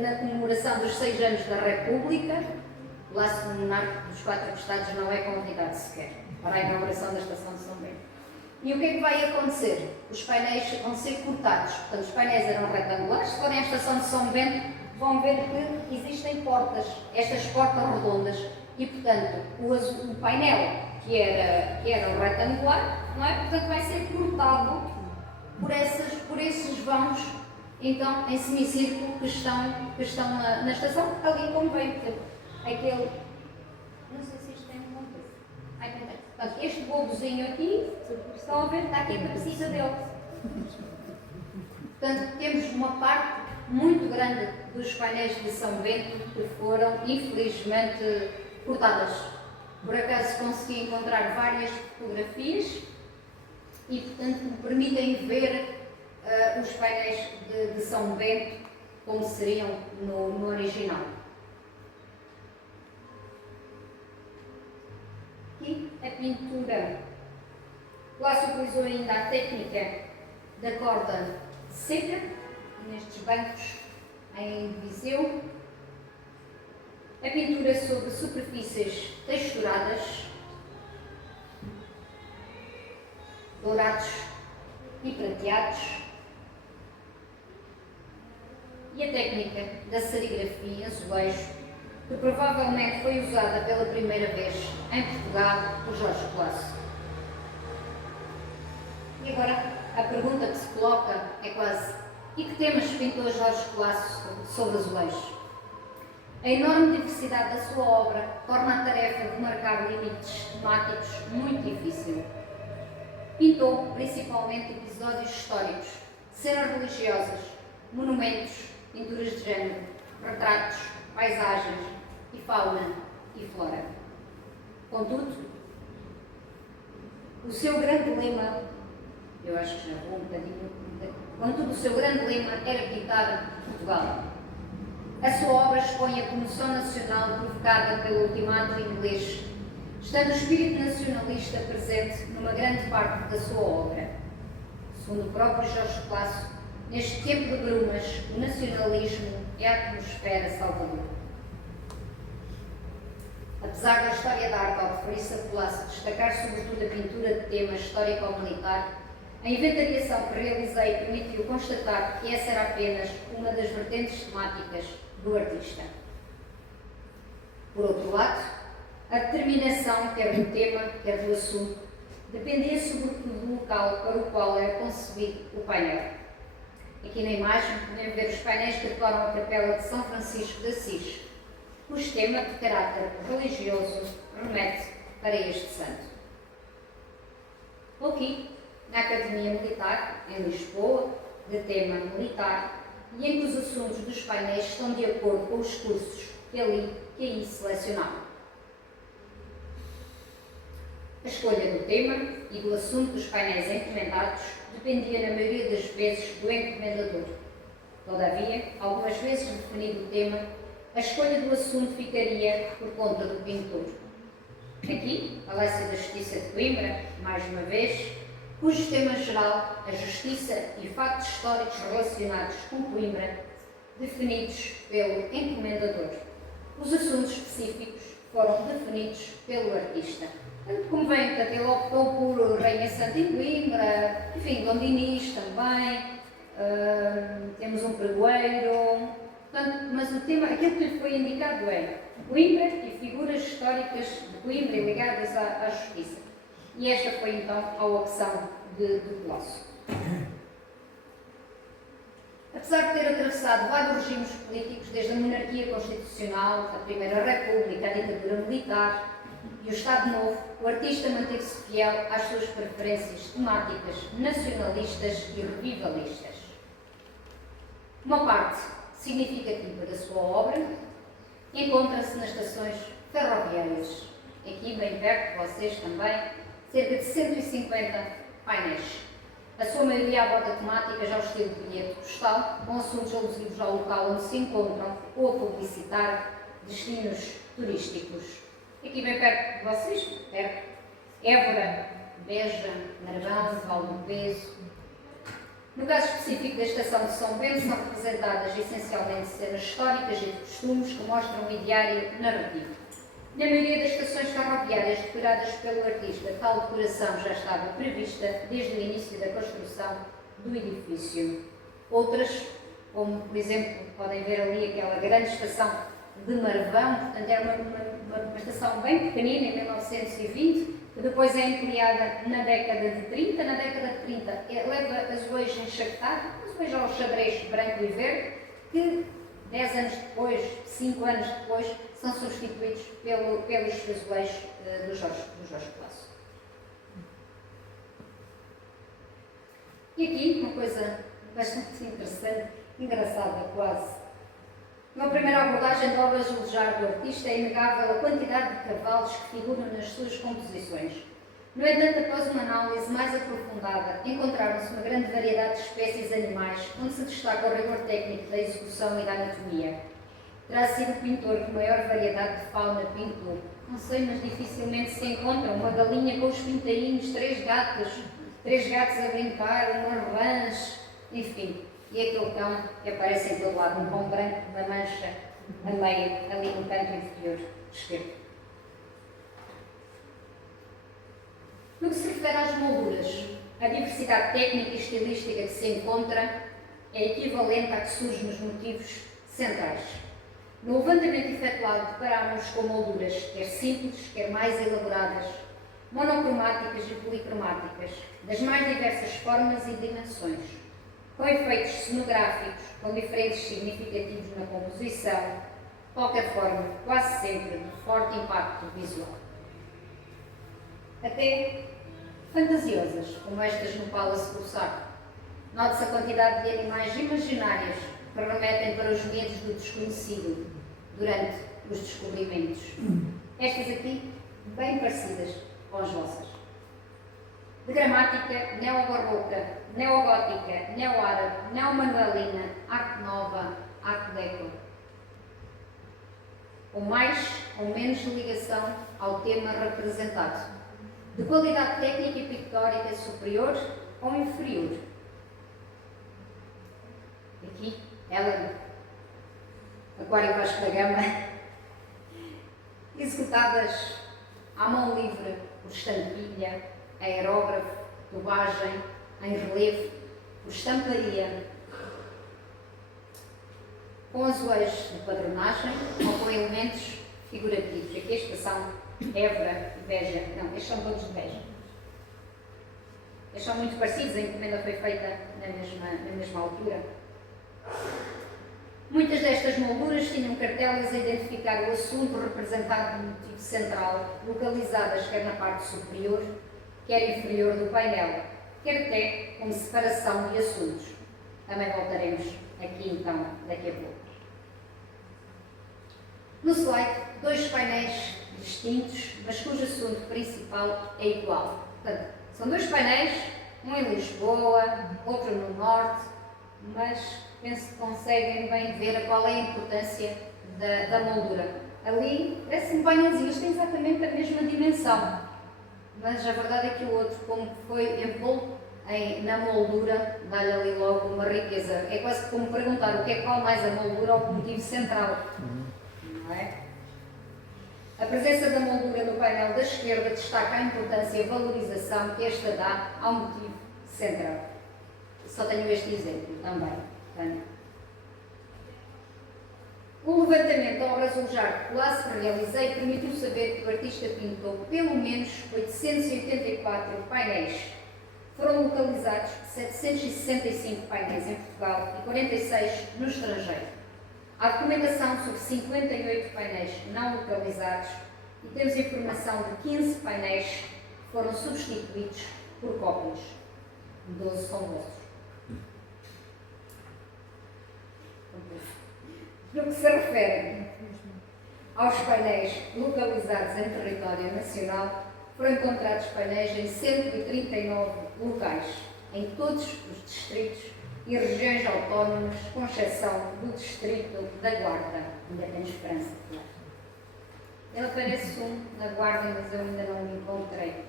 na comemoração dos 6 anos da República. Lá se o monarca dos 4 estados não é convidado sequer para a inauguração da estação de São Bento. E o que é que vai acontecer? Os painéis vão ser cortados, portanto os painéis eram retangulares. Se forem à estação de São Bento, vão ver que existem portas, estas portas redondas, e portanto o painel que era o retangular, não é? Portanto vai ser cortado por esses vãos, então em semicírculo que estão na estação, ali como vem, portanto, aquele, não sei se isto tem um contexto. Portanto, este bobozinho aqui, estão a ver, está aqui a cabecita dele. Portanto, temos uma parte muito grande dos painéis de São Bento que foram, infelizmente, cortadas. Por acaso consegui encontrar várias fotografias e, portanto, me permitem ver os painéis de São Bento como seriam no original. Aqui a pintura. Lá se utilizou ainda a técnica da corda seca, nestes bancos em Viseu. A pintura sobre superfícies texturadas, dourados e prateados. E a técnica da serigrafia em azulejo, que provavelmente foi usada pela primeira vez em Portugal por Jorge Colasso. E agora a pergunta que se coloca é quase: e que temas pintou Jorge Colasso sobre azulejos? A enorme diversidade da sua obra torna a tarefa de marcar limites temáticos muito difícil. Pintou principalmente episódios históricos, cenas religiosas, monumentos, pinturas de género, retratos, paisagens e fauna e flora. Contudo, o seu grande lema, eu acho que já vou um bocadinho, contudo, o seu grande lema era pintar Portugal. A sua obra expõe a comoção nacional provocada pelo ultimato inglês, estando o espírito nacionalista presente numa grande parte da sua obra. Segundo o próprio Jorge Colasso, neste tempo de brumas, o nacionalismo é a atmosfera salvadora. Apesar da história da arte ao referir-se a Colasso destacar sobretudo a pintura de tema histórico-militar, a inventariação que realizei permitiu constatar que essa era apenas uma das vertentes temáticas do artista. Por outro lado, a determinação, quer do tema, quer do assunto, dependia sobretudo do local para o qual era concebido o painel. Aqui na imagem podem ver os painéis que decoram a capela de São Francisco de Assis, cujo tema de caráter religioso remete para este santo. Aqui, na Academia Militar, em Lisboa, de tema militar, e em que os assuntos dos painéis estão de acordo com os cursos que aí selecionaram. A escolha do tema e do assunto dos painéis encomendados dependia, na maioria das vezes, do encomendador. Todavia, algumas vezes definido o tema, a escolha do assunto ficaria por conta do pintor. Aqui, Palácio da Justiça de Coimbra, mais uma vez, cujo tema geral, a justiça e factos históricos relacionados com Coimbra, definidos pelo encomendador. Os assuntos específicos foram definidos pelo artista. Como vem, portanto, ele optou por Rainha Santa em Coimbra, enfim, Dom Dinis também, temos um pregoeiro, portanto, mas o tema, aquilo que lhe foi indicado é Coimbra e figuras históricas de Coimbra ligadas à justiça. E esta foi então a opção de Colasso. Apesar de ter atravessado vários regimes políticos, desde a monarquia constitucional, a Primeira República, a ditadura militar e o Estado Novo, o artista manteve-se fiel às suas preferências temáticas nacionalistas e revivalistas. Uma parte significativa da sua obra encontra-se nas estações ferroviárias. Aqui, bem perto de vocês também, cerca de 150 painéis. A sua maioria aborda temáticas ao estilo de bilhete postal, com assuntos alusivos ao local onde se encontram ou a publicitar destinos turísticos. Aqui bem perto de vocês, perto, Évora, Beja, Narvão, Val do Peso. No caso específico da estação de São Bento, são representadas essencialmente cenas históricas e de costumes que mostram um ideário narrativo. Na maioria das estações ferroviárias decoradas pelo artista, tal decoração já estava prevista desde o início da construção do edifício. Outras, como por exemplo, podem ver ali aquela grande estação de Marvão, portanto era uma estação bem pequenina, em 1920, que depois é ampliada na década de 30. Na década de 30 leva azulejo enxaquetado, azulejo ao xadrez branco e verde, que 10 anos depois, 5 anos depois, são substituídos pelos azulejos do Jorge Colasso. E aqui, uma coisa bastante interessante, engraçada quase. Uma primeira abordagem da obra azulejar do artista é inegável a quantidade de cavalos que figuram nas suas composições. No entanto, após uma análise mais aprofundada, encontraram-se uma grande variedade de espécies animais, onde se destaca o rigor técnico da execução e da anatomia. Terá sido o pintor que maior variedade de fauna pintou. Não sei, mas dificilmente se encontra uma galinha com os pintainhos, três gatos a brincar, uma ranche, enfim. E aquele cão que aparece em todo lado, um cão branco com uma mancha a meio, ali no canto inferior esquerdo. No que se refere às molduras, a diversidade técnica e estilística que se encontra é equivalente à que surge nos motivos centrais. No levantamento efetuado, deparámos com molduras, quer simples, quer mais elaboradas, monocromáticas e policromáticas, das mais diversas formas e dimensões, com efeitos cenográficos, com diferentes significativos na composição, de qualquer forma, quase sempre de forte impacto visual. Até fantasiosas, como estas no Palace do Saco. Note-se a quantidade de animais imaginários que remetem para os medos do desconhecido durante os descobrimentos. Estas aqui, bem parecidas com as vossas. De gramática neobarroca, neogótica, neoárabe, neomanuelina, arte nova, arte deco. Com mais ou menos ligação ao tema representado. De qualidade técnica e pictórica superior ou inferior. Aqui, ela, Aquário Vasco da Gama, executadas à mão livre, por estampilha, aerógrafo, tubagem, em relevo, por estamparia, com azulejos de padronagem ou com elementos figurativos. Aqui a estação Évora e Beja. Não, estes são todos de Beja. Estes são muito parecidos, a encomenda foi feita na mesma altura. Muitas destas molduras tinham cartelas a identificar o assunto representado no motivo central, localizadas quer na parte superior, quer inferior do painel, quer até como separação de assuntos. Também voltaremos aqui então, daqui a pouco. No slide, dois painéis distintos, mas cujo assunto principal é igual. Portanto, são dois painéis, um em Lisboa, outro no Norte, mas penso que conseguem bem ver qual é a importância da moldura. Ali, parece um painelzinho, eles têm exatamente a mesma dimensão, mas a verdade é que o outro, como foi envolto na moldura, dá-lhe ali logo uma riqueza. É quase como perguntar o que é que vale mais, a moldura ou o motivo central. Não é? A presença da moldura no painel da esquerda destaca a importância e a valorização que esta dá ao motivo central. Só tenho este exemplo também. O levantamento da obra azulejar que lá se realizei permitiu saber que o artista pintou pelo menos 884 painéis. Foram localizados 765 painéis em Portugal e 46 no estrangeiro. Há documentação sobre 58 painéis não localizados e temos informação de 15 painéis que foram substituídos por cópias. 12 são vossos. No que se refere aos painéis localizados em território nacional, foram encontrados painéis em 139 locais, em todos os distritos e regiões autónomas, com exceção do distrito da Guarda. Ainda tenho esperança, claro. Ele aparece na Guarda, mas eu ainda não o encontrei.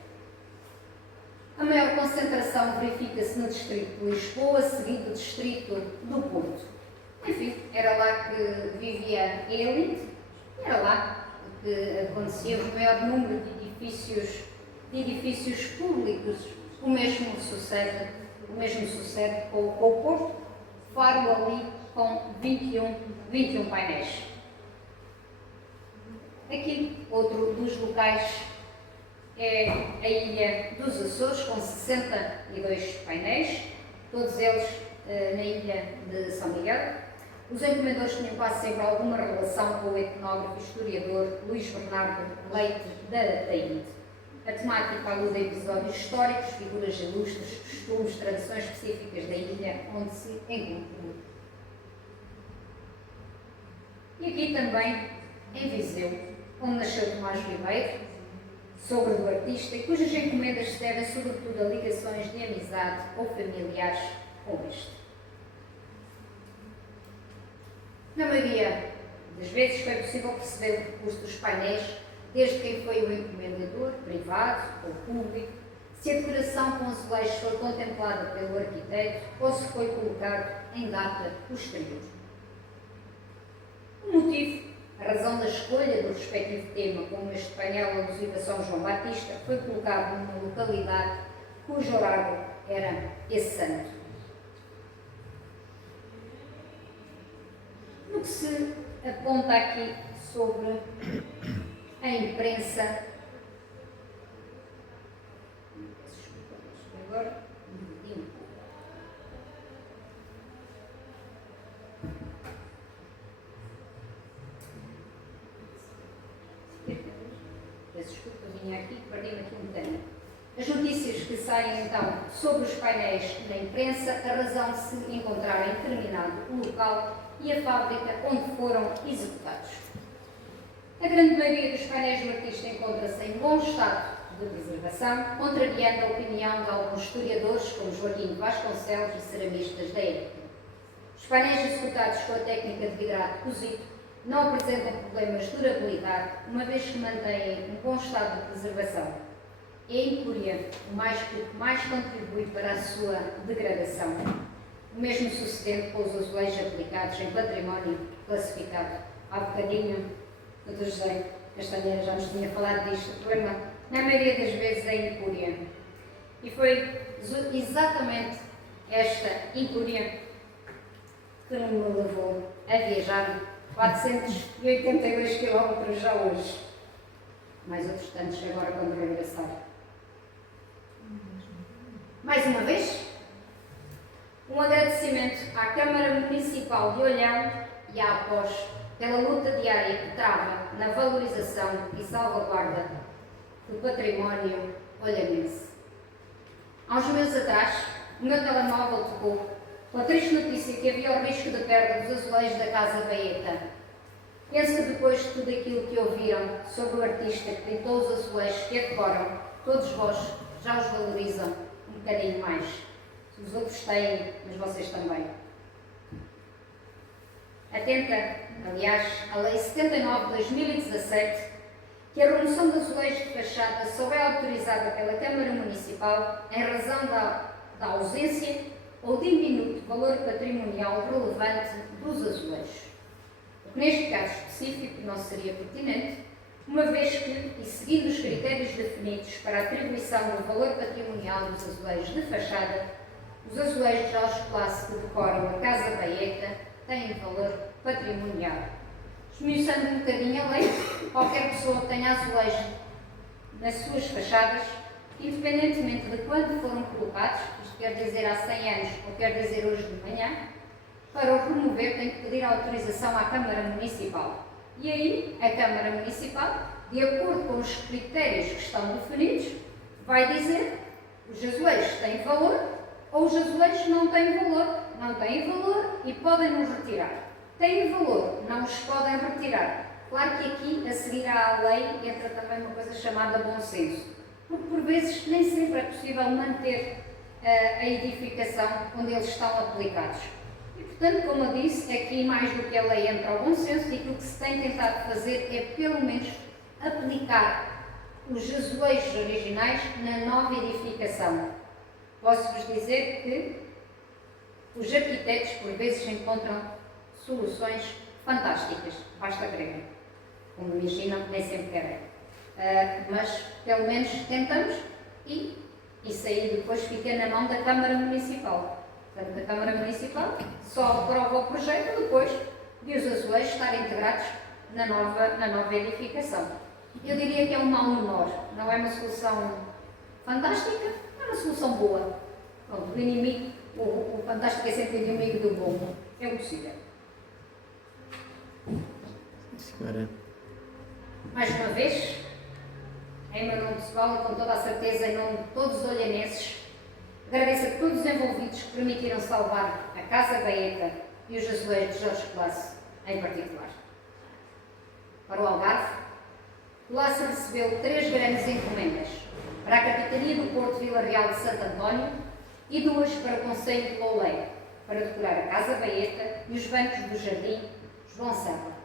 A maior concentração verifica-se no distrito de Lisboa, seguido do distrito do Porto. Enfim, era lá que vivia a elite, era lá que acontecia o maior número de edifícios públicos. O mesmo sucede com o Porto, Faro ali com 21 painéis. Aqui, outro dos locais é a Ilha dos Açores, com 62 painéis, todos eles na Ilha de São Miguel. Os encomendadores tinham quase sempre alguma relação com o etnógrafo e historiador Luís Bernardo Leite da Ataíde. A temática alude a episódios históricos, figuras ilustres, costumes, tradições específicas da ilha onde se encontrou. E aqui também, em Viseu, onde nasceu Tomás Ribeiro, sogro do artista, e cujas encomendas se devem sobretudo a ligações de amizade ou familiares com este. Na maioria das vezes foi possível perceber o percurso dos painéis, desde quem foi o encomendador, privado ou público, se a decoração com azulejos foi contemplada pelo arquiteto ou se foi colocado em data posterior. O motivo, a razão da escolha do respectivo tema, como este painel alusivo a São João Batista, foi colocado numa localidade cujo horário era esse santo. No que se aponta aqui sobre a imprensa, agora desculpa, vinha aqui, perdi-me aqui um bocadinho. As notícias que saem então sobre os painéis na imprensa, a razão de se encontrar em determinado local e a fábrica onde foram executados. A grande maioria dos painéis do artista encontra-se em bom estado de preservação, contrariando a opinião de alguns historiadores, como Joaquim Vasconcelos e ceramistas da época. Os painéis executados com a técnica de vidrado cozido não apresentam problemas de durabilidade, uma vez que mantêm um bom estado de preservação. É a incúria o que mais contribui para a sua degradação. O mesmo sucedendo com os azulejos aplicados em património classificado. Há bocadinho, o Dr. José Castanheira já nos tinha falado disto. O problema, na maioria das vezes, é a incúria. E foi exatamente esta incúria que me levou a viajar 482 km já hoje. Mais outros tantos agora quando regressar. Mais uma vez, um agradecimento à Câmara Municipal de Olhão e à APOS pela luta diária que trava na valorização e salvaguarda do património olhanense. Há uns meses atrás, o meu telemóvel tocou com a triste notícia que havia o risco de perda dos azulejos da Casa Baeta. Penso que depois de tudo aquilo que ouviram sobre o artista que pintou os azulejos que a decoram, todos vós já os valorizam um bocadinho mais. Os outros têm, mas vocês também. Atenta, aliás, à Lei 79 de 2017, que a remoção de azulejos de fachada só é autorizada pela Câmara Municipal em razão da ausência ou diminuto valor patrimonial relevante dos azulejos. O que neste caso específico não seria pertinente, uma vez que, e seguindo os critérios definidos para a atribuição do valor patrimonial dos azulejos de fachada, os azulejos de alta classe que decoram a Casa Baeta têm valor patrimonial. Esmiuçando um bocadinho a lei, qualquer pessoa que tenha azulejo nas suas fachadas, independentemente de quando foram colocados, isto quer dizer há 100 anos ou quer dizer hoje de manhã, para o remover tem que pedir autorização à Câmara Municipal. E aí, a Câmara Municipal de acordo com os critérios que estão definidos, vai dizer os azulejos têm valor ou os azulejos não têm valor. Não têm valor e podem-nos retirar. Têm valor, não os podem retirar. Claro que aqui, a seguir à lei, entra também uma coisa chamada bom senso. Porque, por vezes, nem sempre é possível manter a edificação onde eles estão aplicados. E, portanto, como eu disse, aqui mais do que a lei entra o bom senso e aquilo que se tem tentado fazer é, pelo menos, aplicar os azulejos originais na nova edificação. Posso-vos dizer que os arquitetos, por vezes, encontram soluções fantásticas, basta querer. Como imaginam, nem sempre querem. Mas, pelo menos, tentamos e isso aí depois fica na mão da Câmara Municipal. Portanto, a Câmara Municipal só aprova o projeto depois de os azulejos estarem integrados na nova edificação. Eu diria que é um mal menor, não é uma solução fantástica, é uma solução boa. Pronto, o inimigo, o fantástico é sempre o inimigo do bom. É o possível. Senhora. Mais uma vez, em meu nome pessoal e com toda a certeza em nome de todos os olhanenses, agradeço a todos os envolvidos que permitiram salvar a Casa Baeta e os azulejos de Jorge Colasso em particular. Para o Algarve, Colasso recebeu 3 grandes encomendas, para a Capitania do Porto Vila Real de Santo António e 2 para o Conselho de Louleiro, para decorar a Casa Baeta e os bancos do Jardim João Serra.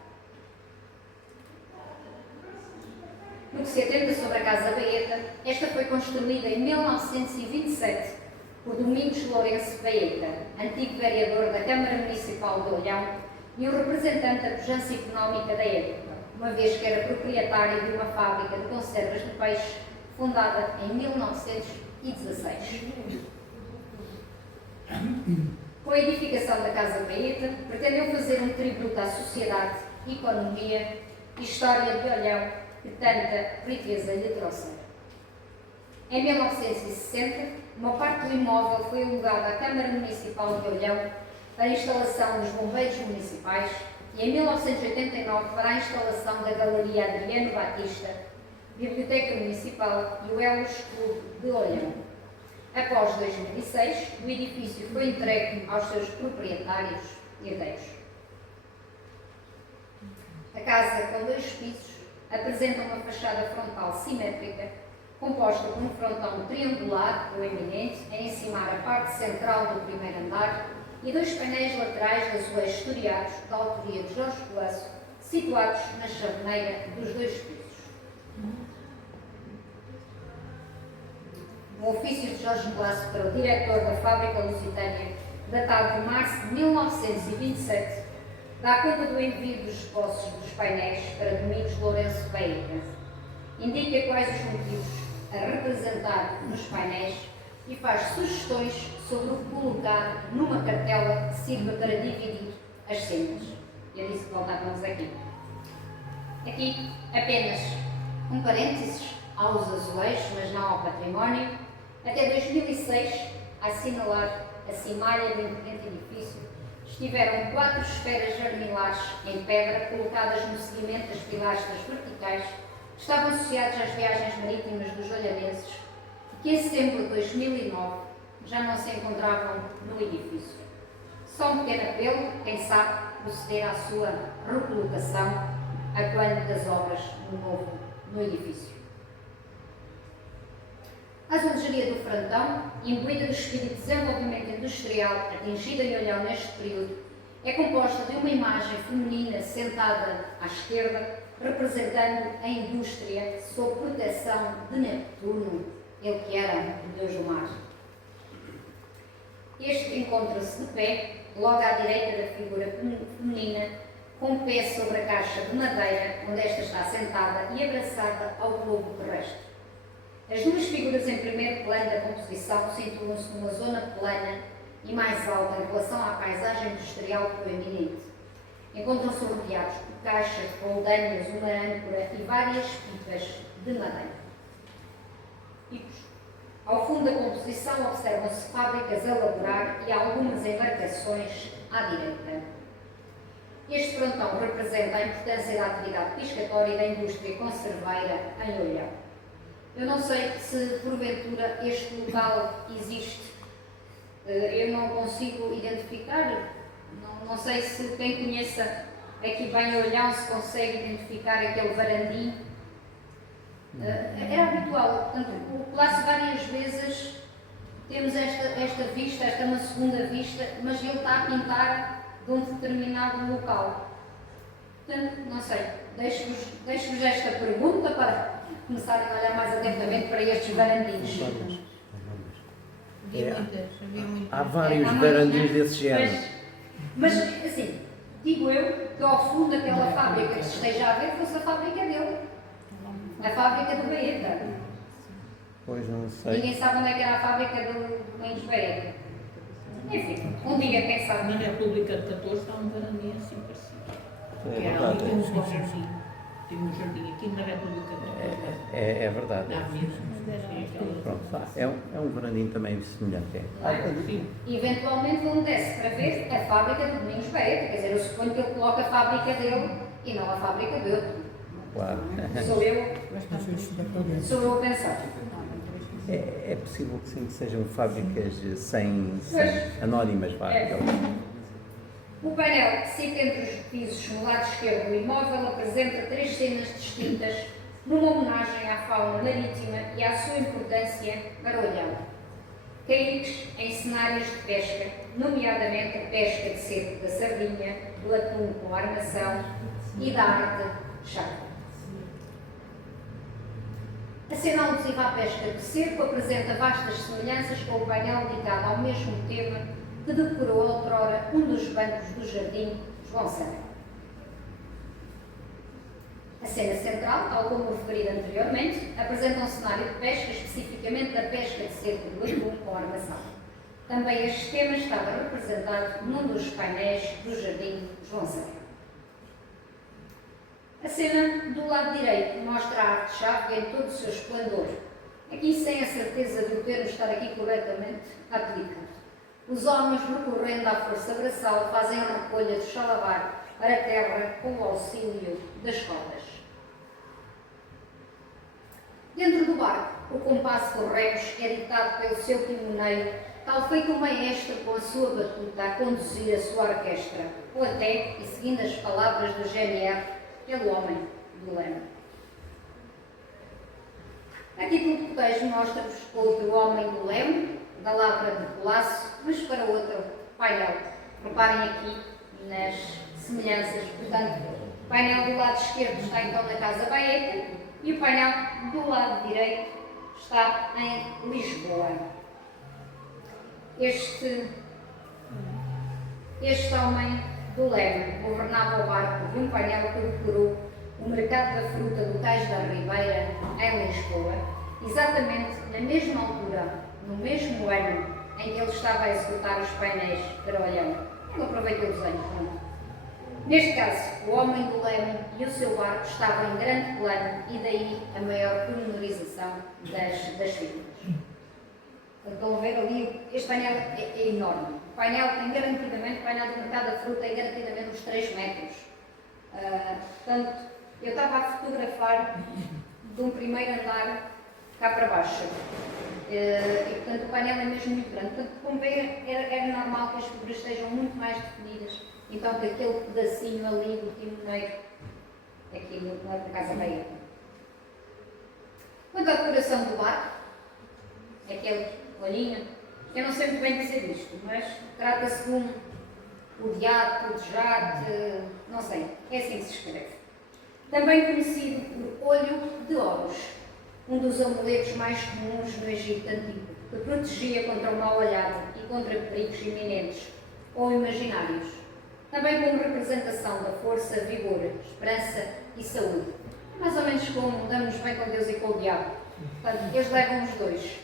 No que se atenta sobre a Casa Baeta, esta foi construída em 1927 por Domingos Lourenço Baeta, antigo vereador da Câmara Municipal de Olhão e um representante da pujança económica da época, uma vez que era proprietário de uma fábrica de conservas de peixe fundada em 1916. Com a edificação da Casa Baeta, pretendeu fazer um tributo à sociedade, economia e história de Olhão que tanta riqueza lhe trouxeram. Em 1960, uma parte do imóvel foi alugada à Câmara Municipal de Olhão para a instalação dos bombeiros municipais e em 1989 para a instalação da Galeria Adriano Batista, Biblioteca Municipal e o Elos Clube de Olhão. Após 2006, o edifício foi entregue aos seus proprietários herdeiros. A casa, com 2 pisos, apresenta uma fachada frontal simétrica, composta por um frontão triangular proeminente a encimar a parte central do primeiro andar e 2 painéis laterais de azulejos estoreados da autoria de Jorge Colasso, situados na chaminé dos 2 pisos. Um ofício de Jorge Colasso para o diretor da fábrica lusitânia, datado de março de 1927, dá conta do envio dos esboços dos painéis para Domingos Lourenço Baeta. Indica quais os motivos a representar nos painéis e faz sugestões sobre o que colocar numa cartela que sirva para dividir as cenas. Eu disse que voltávamos aqui. Aqui apenas um parênteses aos azulejos, mas não ao património. Até 2006, a assinalar a cimalha do imponente edifício, estiveram 4 esferas jardilares em pedra colocadas no seguimento das pilastras verticais que estavam associadas às viagens marítimas dos olhanenses e que em setembro de 2009 já não se encontravam no edifício. Só um pequeno apelo, quem sabe, proceder à sua recolocação a quando das obras no edifício. A azulejaria do Frantão, imbuída do espírito de desenvolvimento industrial atingido em Olhão neste período, é composta de uma imagem feminina sentada à esquerda, representando a indústria sob proteção de Neptuno, ele que era o deus do mar. Este encontra-se de pé, logo à direita da figura feminina, com o pé sobre a caixa de madeira, onde esta está sentada e abraçada ao globo terrestre. As 2 figuras em primeiro plano da composição situam-se numa zona plana e mais alta em relação à paisagem industrial proeminente. Encontram-se rodeados por caixas, roldeiras, uma âncora e várias pipas de madeira. Ao fundo da composição observam-se fábricas a laborar e algumas embarcações à direita. Este frontão representa a importância da atividade pescatória e da indústria conserveira em Olhão. Eu não sei se porventura este local existe, eu não consigo identificar, não sei se quem conheça aqui bem Olhão se consegue identificar aquele varandim. Era habitual, portanto, o Palácio várias vezes temos esta vista, esta é uma segunda vista, mas ele está a pintar de um determinado local. Portanto, não sei, deixo-vos esta pergunta para começarem a olhar mais atentamente para estes varandins. Há vários varandins desse género. Mas, assim, digo eu que ao fundo daquela fábrica que se esteja a ver fosse a fábrica dele. A fábrica do Baeta. Pois não sei. Ninguém sabe onde é que era a fábrica do Mendes Baeta. Enfim, um dia quem sabe. Na República de 14 está um varandim assim parecido. É Que era ali verdade. tem um jardim. Tem um jardim aqui na República de 14. É verdade. Na Avenida. Pronto, tá. É um varandim também semelhante. Sim. Eventualmente onde desce para ver a fábrica do Domingos Baeta. Quer dizer, eu suponho que ele coloca a fábrica dele e não a fábrica de outro. Claro. Sou eu a pensar. É possível que sim, que sejam fábricas sem Pois. anónimas, vá. É. O painel que fica entre os pisos no lado esquerdo do imóvel apresenta 3 cenas distintas numa homenagem à fauna marítima e à sua importância para Olhão. Caiques em cenários de pesca, nomeadamente a pesca de cerco da sardinha, do atum com armação e da arte chata. A cena alusiva à pesca de cerco apresenta vastas semelhanças com o painel dedicado ao mesmo tema que decorou outrora um dos bancos do Jardim João Serra. A cena central, tal como referido anteriormente, apresenta um cenário de pesca, especificamente da pesca de cerco do atum com armação. Também este tema estava representado num dos painéis do Jardim João Serra. A cena do lado direito mostra a arte-chave em todo o seu esplendor, aqui sem a certeza de o termo estar aqui corretamente aplicado. Os homens, recorrendo à força braçal, fazem a recolha do chalabar para a terra com o auxílio das cordas. Dentro do barco, o compasso com remos é ditado pelo seu timoneiro, tal feito um maestro com a sua batuta a conduzir a sua orquestra, ou até, e seguindo as palavras do GNR, pelo homem do leme. A título de cotejo mostra-vos outro homem do leme, da Lavra de Colasso, mas para outro painel. Reparem aqui nas semelhanças. Portanto, o painel do lado esquerdo está então na Casa Baeta e o painel do lado direito está em Lisboa. Este homem do leme governava o barco de um painel que decorou o mercado da fruta do Cais da Ribeira, em Lisboa, exatamente na mesma altura, no mesmo ano em que ele estava a executar os painéis para Olhão. Ele aproveitou os anos, pronto. Neste caso, o homem do leme e o seu barco estavam em grande plano e daí a maior pormenorização das figuras. Estão a ver ali, este painel é enorme. O painel tem garantidamente, o painel do mercado da fruta é garantidamente uns 3 metros. Portanto, eu estava a fotografar de um primeiro andar cá para baixo. E portanto o painel é mesmo muito grande. Portanto, como veem, era normal que as figuras estejam muito mais definidas. Então, que aquele pedacinho ali do timoneiro, aqui na Casa Baeta. Quanto à decoração do barco, aquele olhinho, eu não sei muito bem dizer isto, mas trata-se de o diato, de jate, não sei, é assim que se escreve. Também conhecido por olho de Horus, um dos amuletos mais comuns no Egito Antigo, que protegia contra o mal olhado e contra perigos iminentes ou imaginários, também como representação da força, vigor, esperança e saúde. Mais ou menos como damos bem com Deus e com o diabo. Portanto, eles levam os dois.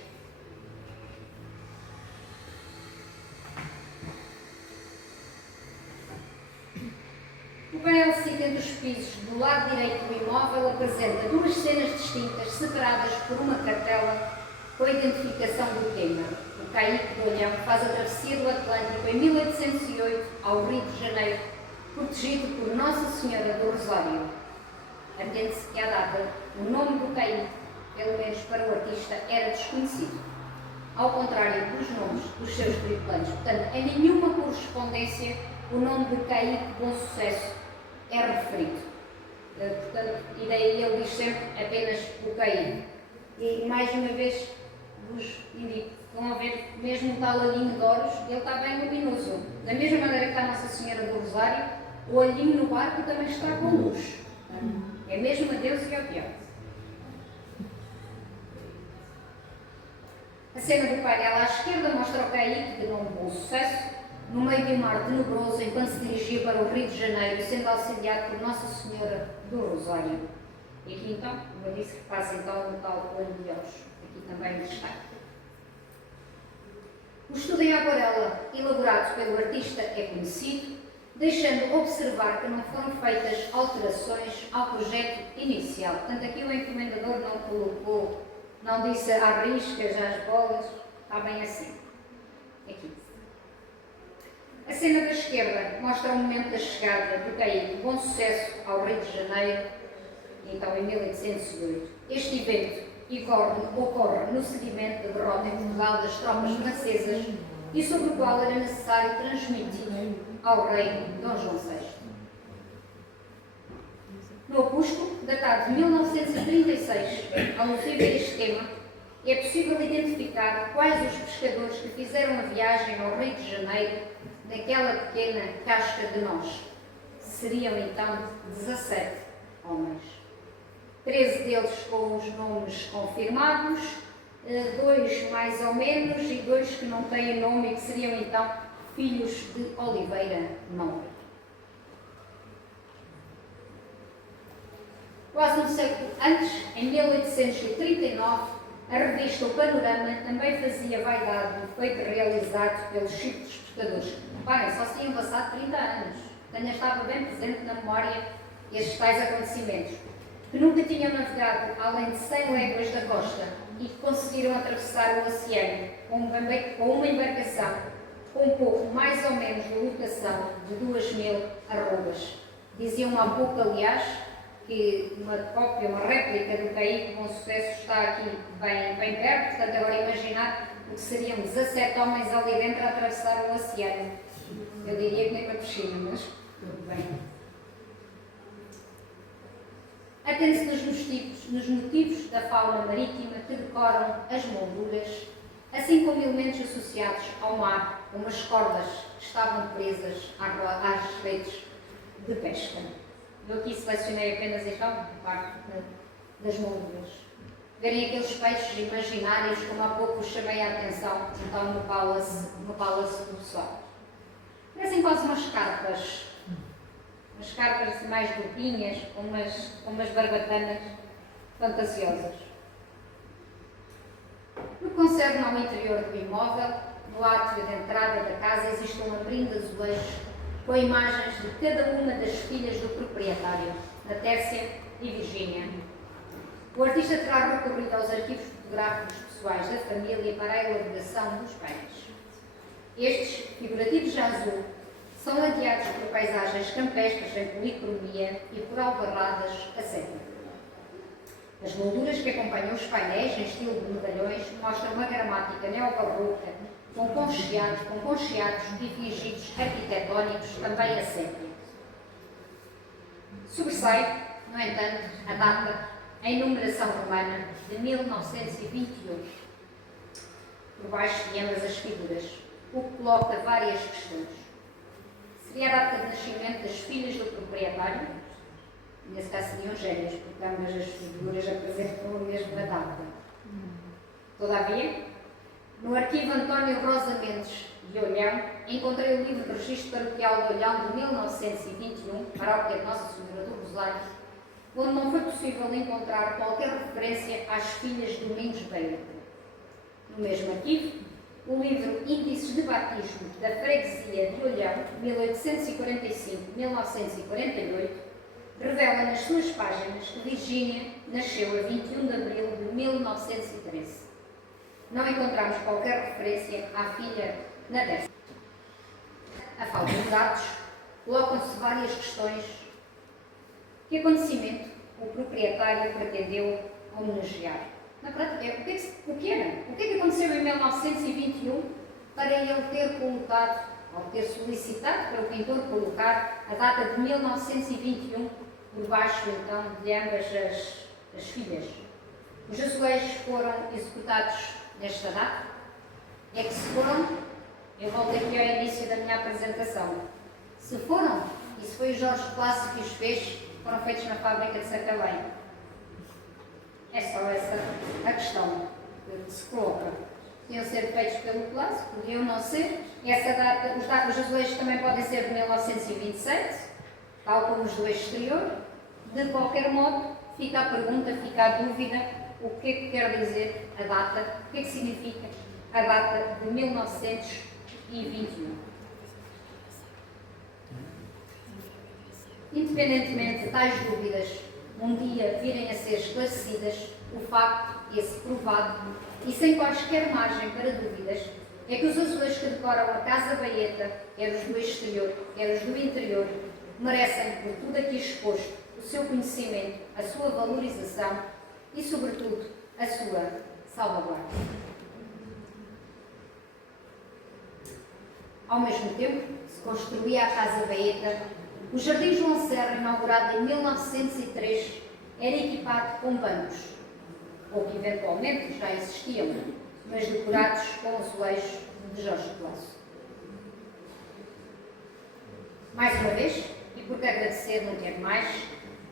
O painel que fica entre os pisos do lado direito do imóvel apresenta 2 cenas distintas separadas por uma cartela com a identificação do tema. O Caique de Olhão faz a travessia do Atlântico em 1808 ao Rio de Janeiro, protegido por Nossa Senhora do Rosário. Atende-se que, à data, o nome do caído, pelo menos para o artista, era desconhecido, ao contrário dos nomes dos seus tripulantes. Portanto, em nenhuma correspondência o nome de Caíque Bom Sucesso é referido. Portanto, e daí ele diz sempre apenas o Caíque. E mais uma vez vos indico, estão a ver, mesmo o tal olhinho de ouros, ele está bem luminoso. Da mesma maneira que está a Nossa Senhora do Rosário, o olhinho no barco também está com luz. É mesmo a Deus e ao diabo. A cena do painel à esquerda mostra o Caíque, de nome Bom Sucesso, no meio de um mar tenebroso enquanto se dirigia para o Rio de Janeiro, sendo auxiliado por Nossa Senhora do Rosário. E aqui então, como eu disse, repassa então no tal olho de ouros, aqui também em destaque. O estudo em aquarela, elaborado pelo artista, é conhecido, deixando observar que não foram feitas alterações ao projeto inicial. Portanto, aqui o encomendador não colocou, não disse à riscas, às bolas, está bem assim. Aqui. A cena da esquerda mostra o momento da chegada do Caíque Bom Sucesso ao Rio de Janeiro, então em 1808. Este evento ocorre no seguimento da derrota em Portugal das tropas francesas e sobre o qual era necessário transmitir ao rei Dom João VI. No opúsculo, datado de 1936, alusivo a este tema, é possível identificar quais os pescadores que fizeram a viagem ao Rio de Janeiro naquela pequena casca de nós. Seriam então 17 homens. 13 deles com os nomes confirmados, 2 mais ou menos e 2 que não têm nome e que seriam então filhos de Oliveira Moura. Quase um século antes, em 1839, a revista O Panorama também fazia vaidade do feito realizado pelos simples pescadores. Reparem, só se tinham passado 30 anos. Ainda estava bem presente na memória estes tais acontecimentos, que nunca tinham navegado além de 100 léguas da costa e que conseguiram atravessar o oceano com uma embarcação com pouco mais ou menos de lotação de 2.000 arrobas. Diziam há pouco, aliás, que uma cópia, uma réplica do Caíque Bom Sucesso está aqui bem perto, portanto agora imaginar o que seriam 17 homens ali dentro a atravessar o oceano. Eu diria que nem para piscina, mas tudo bem. Atende-se nos motivos da fauna marítima que decoram as molduras, assim como elementos associados ao mar, como as cordas que estavam presas às redes de pesca. Eu aqui selecionei apenas então a parte das molduras. Verem aqueles peixes imaginários, como há pouco chamei a atenção, então no Palace do Sol. Parecem quase umas carpas mais grupinhas, com umas barbatanas fantasiosas. No que concerne ao interior do imóvel, no átrio de entrada da casa existe um abrindo de azulejos com imagens de cada uma das filhas do proprietário, Natércia e Virgínia. O artista terá recorrido aos arquivos fotográficos pessoais da família para a elaboração dos painéis. Estes, figurativos de azul, são ladeados por paisagens campestres em policromia e por albarradas a seco. As molduras que acompanham os painéis, em estilo de medalhões, mostram uma gramática neobarroca com concheados e fingidos arquitetónicos também a sépia. Sobressai, no entanto, a data em numeração romana de 1921, por baixo de ambas as figuras, o que coloca várias questões. Seria a data de nascimento das filhas do proprietário? Nesse caso seriam gêmeas, porque ambas as figuras apresentam a mesma data. Todavia, no arquivo António Rosa Mendes de Olhão, encontrei o livro de registro paroquial de Olhão de 1921, paróquia de Nossa Senhora do Rosário, onde não foi possível encontrar qualquer referência às filhas de Domingos Beira. No mesmo arquivo, o livro Índices de Batismo da Freguesia de Olhão, 1845-1948, revela nas suas páginas que Virgínia nasceu a 21 de abril de 1913. Não encontramos qualquer referência à filha Natércia. A falta de dados, colocam-se várias questões. Que acontecimento o proprietário pretendeu homenagear? Na prática, o que aconteceu em 1921 para ele ter colocado, ou ter solicitado para o pintor colocar a data de 1921 por baixo, então, de ambas as filhas? Os azulejos foram executados nesta data? É que se foram, eu volto aqui ao início da minha apresentação. Se foram, e se foi o Jorge Clássico que os fez, foram feitos na fábrica de Sacalém. É só essa a questão que se coloca. Podiam ser feitos pelo Clássico, podiam não ser. Essa data, os azulejos também podem ser de 1927, tal como os do exterior. De qualquer modo, fica a pergunta, fica a dúvida, o que é que quer dizer a data, o que é que significa a data de 1921. Independentemente de tais dúvidas um dia virem a ser esclarecidas, o facto, esse provado, e sem quaisquer margem para dúvidas, é que os azulejos que decoram a Casa Baeta, quer os do exterior, quer os do interior, merecem, por tudo aqui exposto, o seu conhecimento, a sua valorização e, sobretudo, a sua salvaguarda. Ao mesmo tempo, se construía a Casa Baeta, o Jardim João Serra, inaugurado em 1903, era equipado com bancos, ou que eventualmente já existiam, mas decorados com azulejos de Jorge Clássico. Mais uma vez, e por que agradecer não ter mais,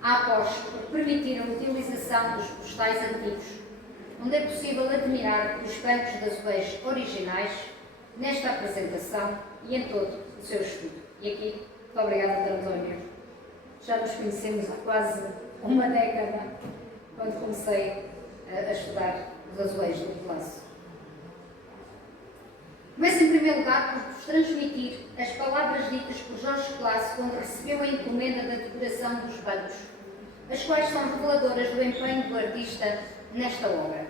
a após por permitir a utilização dos postais antigos, onde é possível admirar os bancos de azulejos originais nesta apresentação e em todo o seu estudo. E aqui, muito obrigada, Dr. António. Já nos conhecemos há quase uma década, quando comecei a estudar os azulejos do Clássico. Começo, em primeiro lugar, por vos transmitir as palavras ditas por Jorge Clássico quando recebeu a encomenda da decoração dos bancos, as quais são reveladoras do empenho do artista nesta obra.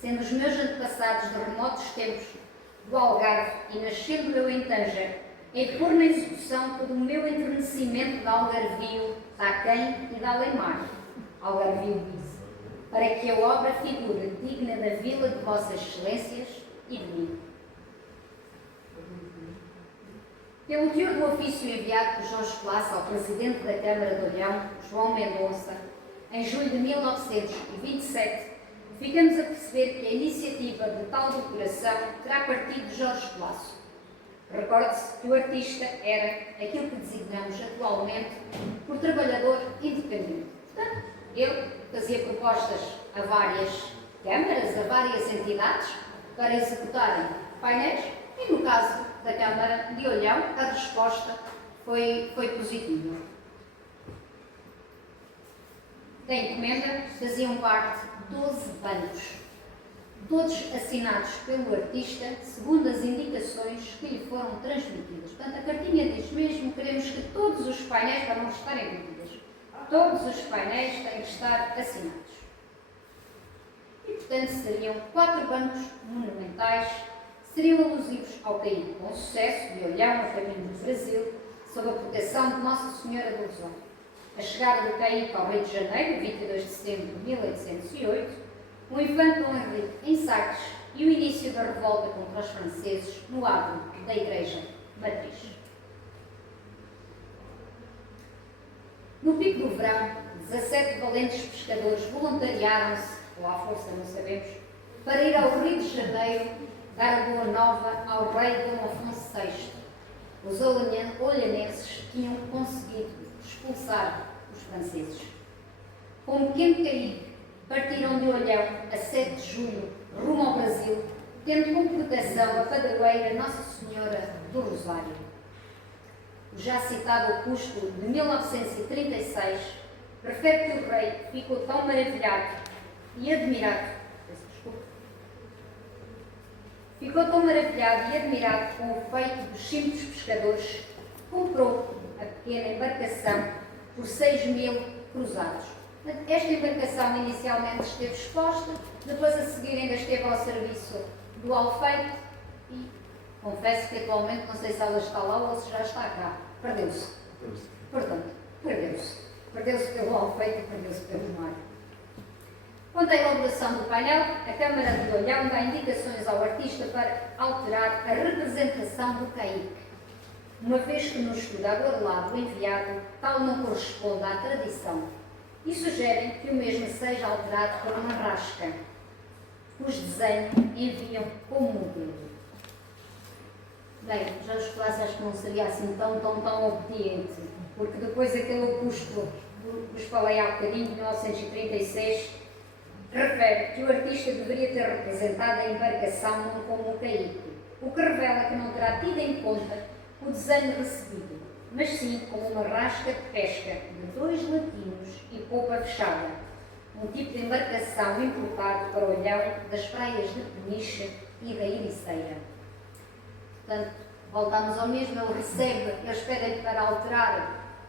Sendo os meus antepassados de remotos tempos do Algarve e nascendo eu em Tânger, hei de pôr na execução todo o meu enternecimento de algarvio, da Aquém e da Além-Mar, algarvio diz, para que a obra figure digna da vila de vossas excelências e de mim. Pelo teor do ofício enviado por Jorge Clássico ao Presidente da Câmara de Olhão, João Mendonça, em julho de 1927, ficamos a perceber que a iniciativa de tal decoração terá partido de Jorge Clássico. Recorde-se que o artista era aquilo que designamos atualmente por trabalhador independente. Portanto, ele fazia propostas a várias câmaras, a várias entidades, para executarem painéis, e no caso da Câmara de Olhão, a resposta foi positiva. Da encomenda faziam parte 12 bancos, todos assinados pelo artista, segundo as indicações que lhe foram transmitidas. Portanto, a cartinha diz mesmo: queremos que todos os painéis, para não estarem dúvidas, todos os painéis têm que estar assinados. E, portanto, seriam 4 bancos monumentais, seriam alusivos ao caído com sucesso de Olhão a caminho do Brasil, sob a proteção de Nossa Senhora do Rosário. A chegada do caído ao Rio de Janeiro, 22 de setembro de 1808, o infante Dom Henrique em Sagres e o início da revolta contra os franceses no átrio da Igreja Matriz. No pico do verão, 17 valentes pescadores voluntariaram-se, ou à força não sabemos, para ir ao Rio de Janeiro dar a boa nova ao rei Dom Afonso VI. Os olhanenses tinham conseguido expulsar os franceses. Com um pequeno caído, partiram de Olhão a 7 de julho, rumo ao Brasil, tendo como proteção a padroeira Nossa Senhora do Rosário. O já citado opúsculo de 1936 refere que o rei ficou tão maravilhado e admirado com o feito dos simples pescadores, comprou a pequena embarcação por 6.000 cruzados. Esta embarcação inicialmente esteve exposta, depois a seguir ainda esteve ao serviço do Alfeite e confesso que atualmente não sei se ela está lá ou se já está cá. perdeu-se. Portanto, perdeu-se. Perdeu-se pelo Alfeite e perdeu-se pelo mar. Quanto à elaboração do painel, a Câmara de Olhão dá indicações ao artista para alterar a representação do caíque, uma vez que no estudo agora enviado tal não corresponde à tradição, e sugerem que o mesmo seja alterado por uma rasca, cujo desenho enviam como modelo. Bem, já os classes acho que não seria assim tão obediente, porque depois aquele opúsculo que vos falei há bocadinho, de 1936, refere que o artista deveria ter representado a embarcação não como um caíque, o que revela que não terá tido em conta o desenho recebido, mas sim como uma rasca de pesca de 2 latinos e polpa fechada, um tipo de embarcação importado para o Olhão das praias de Peniche e da Ericeira. Portanto, voltamos ao mesmo, ele recebe, eles pedem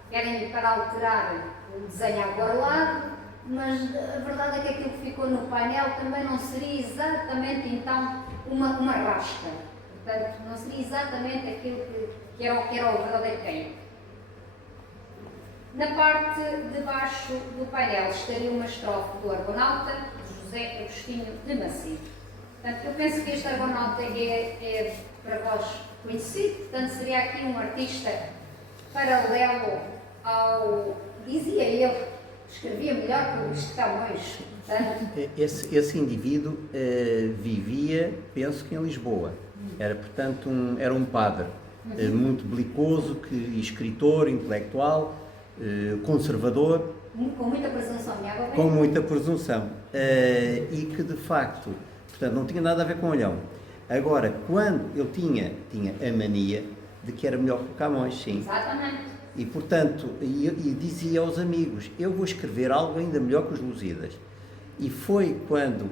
querem para alterar o desenho aguarelado, mas a verdade é que aquilo que ficou no painel também não seria exatamente então uma rasca. Portanto, não seria exatamente aquilo que era o verdadeiro caíque. Na parte de baixo do painel estaria uma estrofe do Argonauta, de José Agostinho de Macedo. Portanto, eu penso que este Argonauta é para vós conhecido, portanto, seria aqui um artista paralelo ao, dizia ele, escrevia melhor que o Luís de Camões. Portanto, esse indivíduo vivia, penso que em Lisboa. Era, portanto, era um padre muito belicoso, escritor, intelectual, conservador. com muita presunção, me água bem? Com muita presunção. E que, de facto, portanto, não tinha nada a ver com Olhão. Agora, quando ele tinha a mania de que era melhor que o Camões, sim. Exatamente. E, portanto, e dizia aos amigos, eu vou escrever algo ainda melhor que os Lusíadas. E foi quando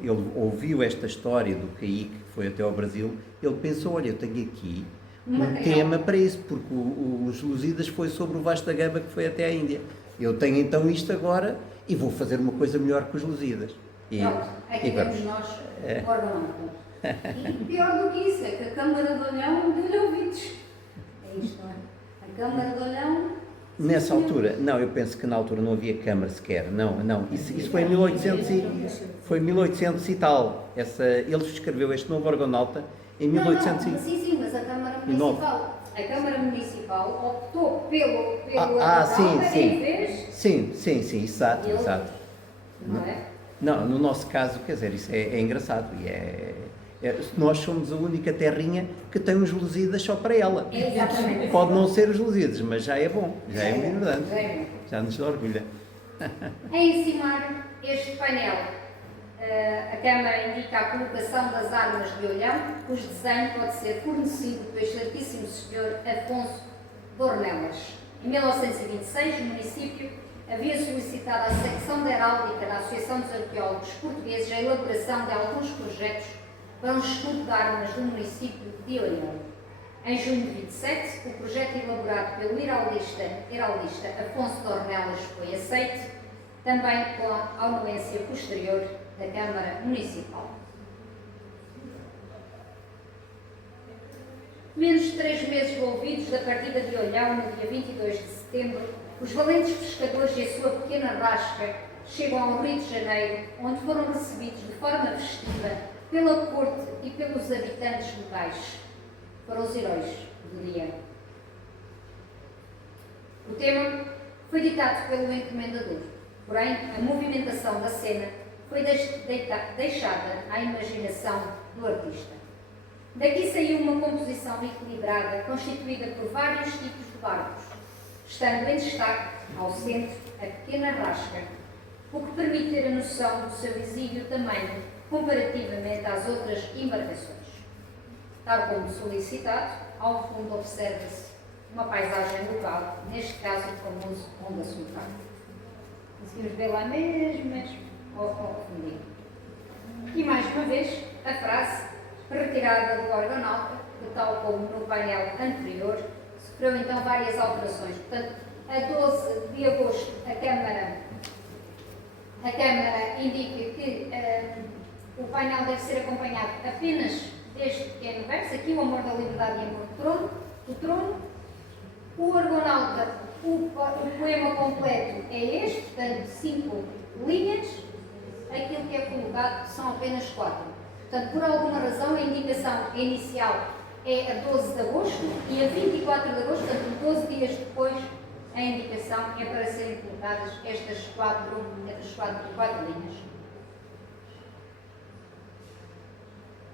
ele ouviu esta história do caíque, que foi até ao Brasil, ele pensou, olha, eu tenho aqui um tema para isso, porque os Lusíadas foi sobre o Vasco da Gama, que foi até à Índia. Eu tenho então isto agora e vou fazer uma coisa melhor que os Lusíadas. Pronto, aqui temos nós o Argonauta. E pior do que isso, é que a Câmara de Olhão deu-lhe ouvidos. É isto, não é? A Câmara de Olhão... Nessa altura, não, eu penso que na altura não havia Câmara sequer, não, isso foi em 1800 e tal. Ele escreveu este novo Argonauta em 1800 Sim, mas a Câmara Municipal. A Câmara Municipal optou pelo sim. em vez... Sim, exato. Não é? Não, no nosso caso, quer dizer, isso é engraçado e nós somos a única terrinha que tem uns Lusíadas só para ela. Exatamente. Pode não ser os Lusíadas, mas já é bom, já é importante, já nos orgulha. A encimar este painel, a Câmara indica a colocação das armas de Olhão, cujo desenho pode ser fornecido pelo Excelentíssimo Senhor Afonso de Ornelas. Em 1926, o município havia solicitado à secção de heráldica da Associação dos Arqueólogos Portugueses a elaboração de alguns projetos para um estudo de armas do município de Olhão. Em junho de 27, o projeto elaborado pelo heraldista Afonso de Ornelas foi aceito, também com a anuência posterior da Câmara Municipal. Menos de 3 meses envolvidos da partida de Olhão, no dia 22 de setembro, os valentes pescadores e a sua pequena rasca chegam ao Rio de Janeiro, onde foram recebidos de forma festiva pela corte e pelos habitantes locais. Foram os heróis do dia. O tema foi ditado pelo encomendador, porém a movimentação da cena foi deixada à imaginação do artista. Daqui saiu uma composição equilibrada, constituída por vários tipos de barcos, estando em destaque, ao centro, a pequena rasca, o que permite ter a noção do seu exíguo tamanho comparativamente às outras embarcações. Tal como solicitado, ao fundo observa-se uma paisagem local, neste caso o famoso Onda Sultana. Conseguimos ver lá mesmo ao fundinho. E mais uma vez, a frase retirada do Argonauta, que tal como no painel anterior, sofreu então várias alterações. Portanto, a 12 de agosto, a Câmara indica que o painel deve ser acompanhado apenas deste pequeno verso, aqui o amor da liberdade e amor do trono. O Argonauta, o poema completo é este, portanto, 5 linhas. Aquilo que é colocado são apenas 4. Portanto, por alguma razão, a indicação inicial é a 12 de agosto e a 24 de agosto, portanto, 12 dias depois, a indicação é para serem colocadas estas 4 linhas.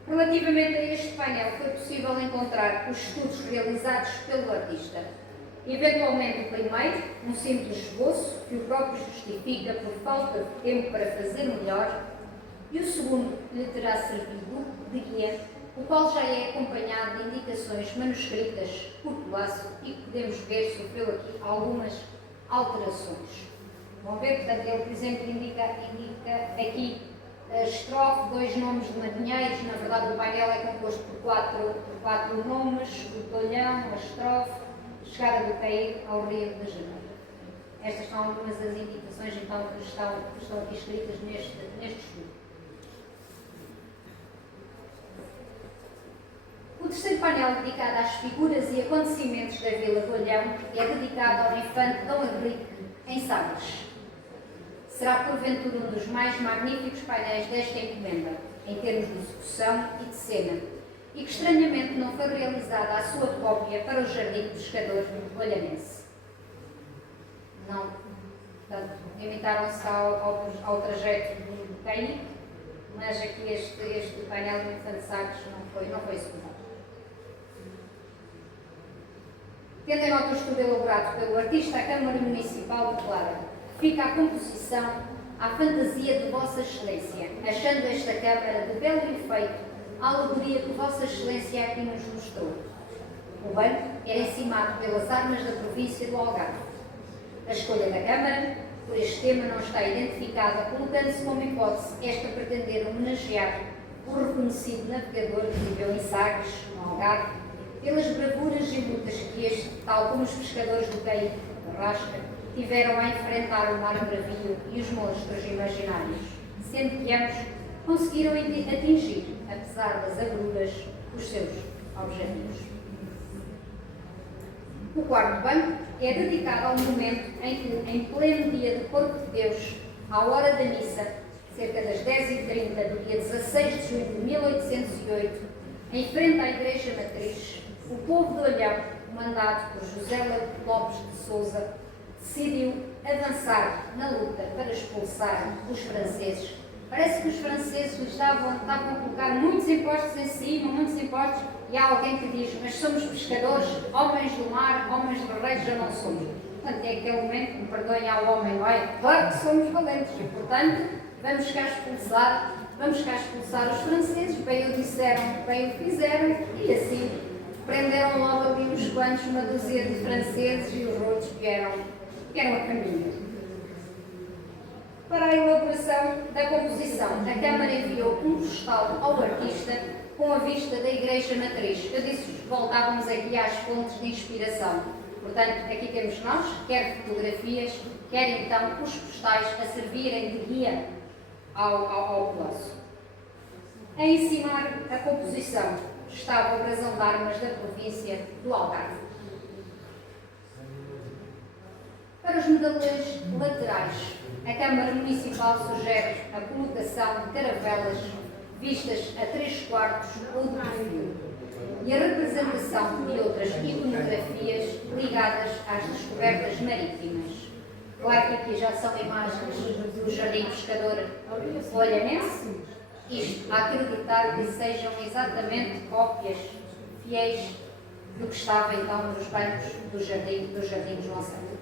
Relativamente a este painel, foi possível encontrar os estudos realizados pelo artista. Eventualmente, o primeiro, um simples esboço, que o próprio justifica por falta de tempo para fazer melhor, e o segundo lhe terá servido de guia, o qual já é acompanhado de indicações manuscritas por Colasso e que podemos ver sofreu aqui algumas alterações. Vão ver, portanto, ele, por exemplo, indica aqui a estrofe, 2 nomes de marinheiros. Na verdade, o painel é composto por quatro nomes: o Tolhão, a estrofe, a chegada do Caí ao Rio de Janeiro. Estas são algumas das indicações, então, que estão aqui escritas neste estudo. O terceiro painel, dedicado às figuras e acontecimentos da Vila do Olhão, é dedicado ao infante Dom Henrique em Sagres. Será, porventura, um dos mais magníficos painéis desta encomenda, em termos de execução e de cena, e que estranhamente não foi realizada a sua cópia para o Jardim de Pescador olhanense. Não, portanto, limitaram-se ao trajeto do Caí, mas aqui este painel do infante Sagres não foi executado. Tendo em nota o estudo elaborado pelo artista, a Câmara Municipal declara: fica a composição à fantasia de Vossa Excelência, achando esta Câmara de belo efeito a alegoria que Vossa Excelência aqui nos mostrou. O banco era encimado pelas armas da província do Algarve. A escolha da Câmara por este tema não está identificada, colocando-se como hipótese esta pretender homenagear o reconhecido navegador que viveu em Sagres, no Algarve, pelas bravuras e lutas que este, tal como os pescadores do Caí de Rasca, tiveram a enfrentar o mar bravio e os monstros imaginários, sendo que ambos conseguiram atingir, apesar das agruras, os seus objetivos. O quarto banco é dedicado ao momento em que, em pleno dia do Corpo de Deus, à hora da missa, cerca das 10h30 do dia 16 de junho de 1808, em frente à Igreja Matriz, o povo de Olhão, comandado por José Lopes de Sousa, decidiu avançar na luta para expulsar os franceses. Parece que os franceses estavam a colocar muitos impostos em cima, muitos impostos, e há alguém que diz: mas somos pescadores, homens do mar, homens de barreiros já não somos. Portanto, é aquele momento que me perdoem ao homem, não é? Claro que somos valentes e, portanto, vamos cá expulsar os franceses. Bem o disseram, bem o fizeram, e assim prenderam logo ali uns quantos, uma dúzia de franceses, e os outros vieram a caminho. Para a elaboração da composição, a Câmara enviou um postal ao artista com a vista da Igreja Matriz. Eu disse-vos que voltávamos aqui às fontes de inspiração. Portanto, aqui temos nós, quer fotografias, quer então os postais a servirem de guia ao Colosso. A encimar a composição estava o brasão de armas da província do Algarve. Para os medalhões laterais, a Câmara Municipal sugere a colocação de caravelas vistas a 3/4 ou de perfil e a representação de outras iconografias ligadas às descobertas marítimas. Claro que aqui já são imagens do Jardim Pescador olhanense, isto a acreditar que sejam exatamente cópias fiéis do que estava então nos bancos do Jardim João Santos.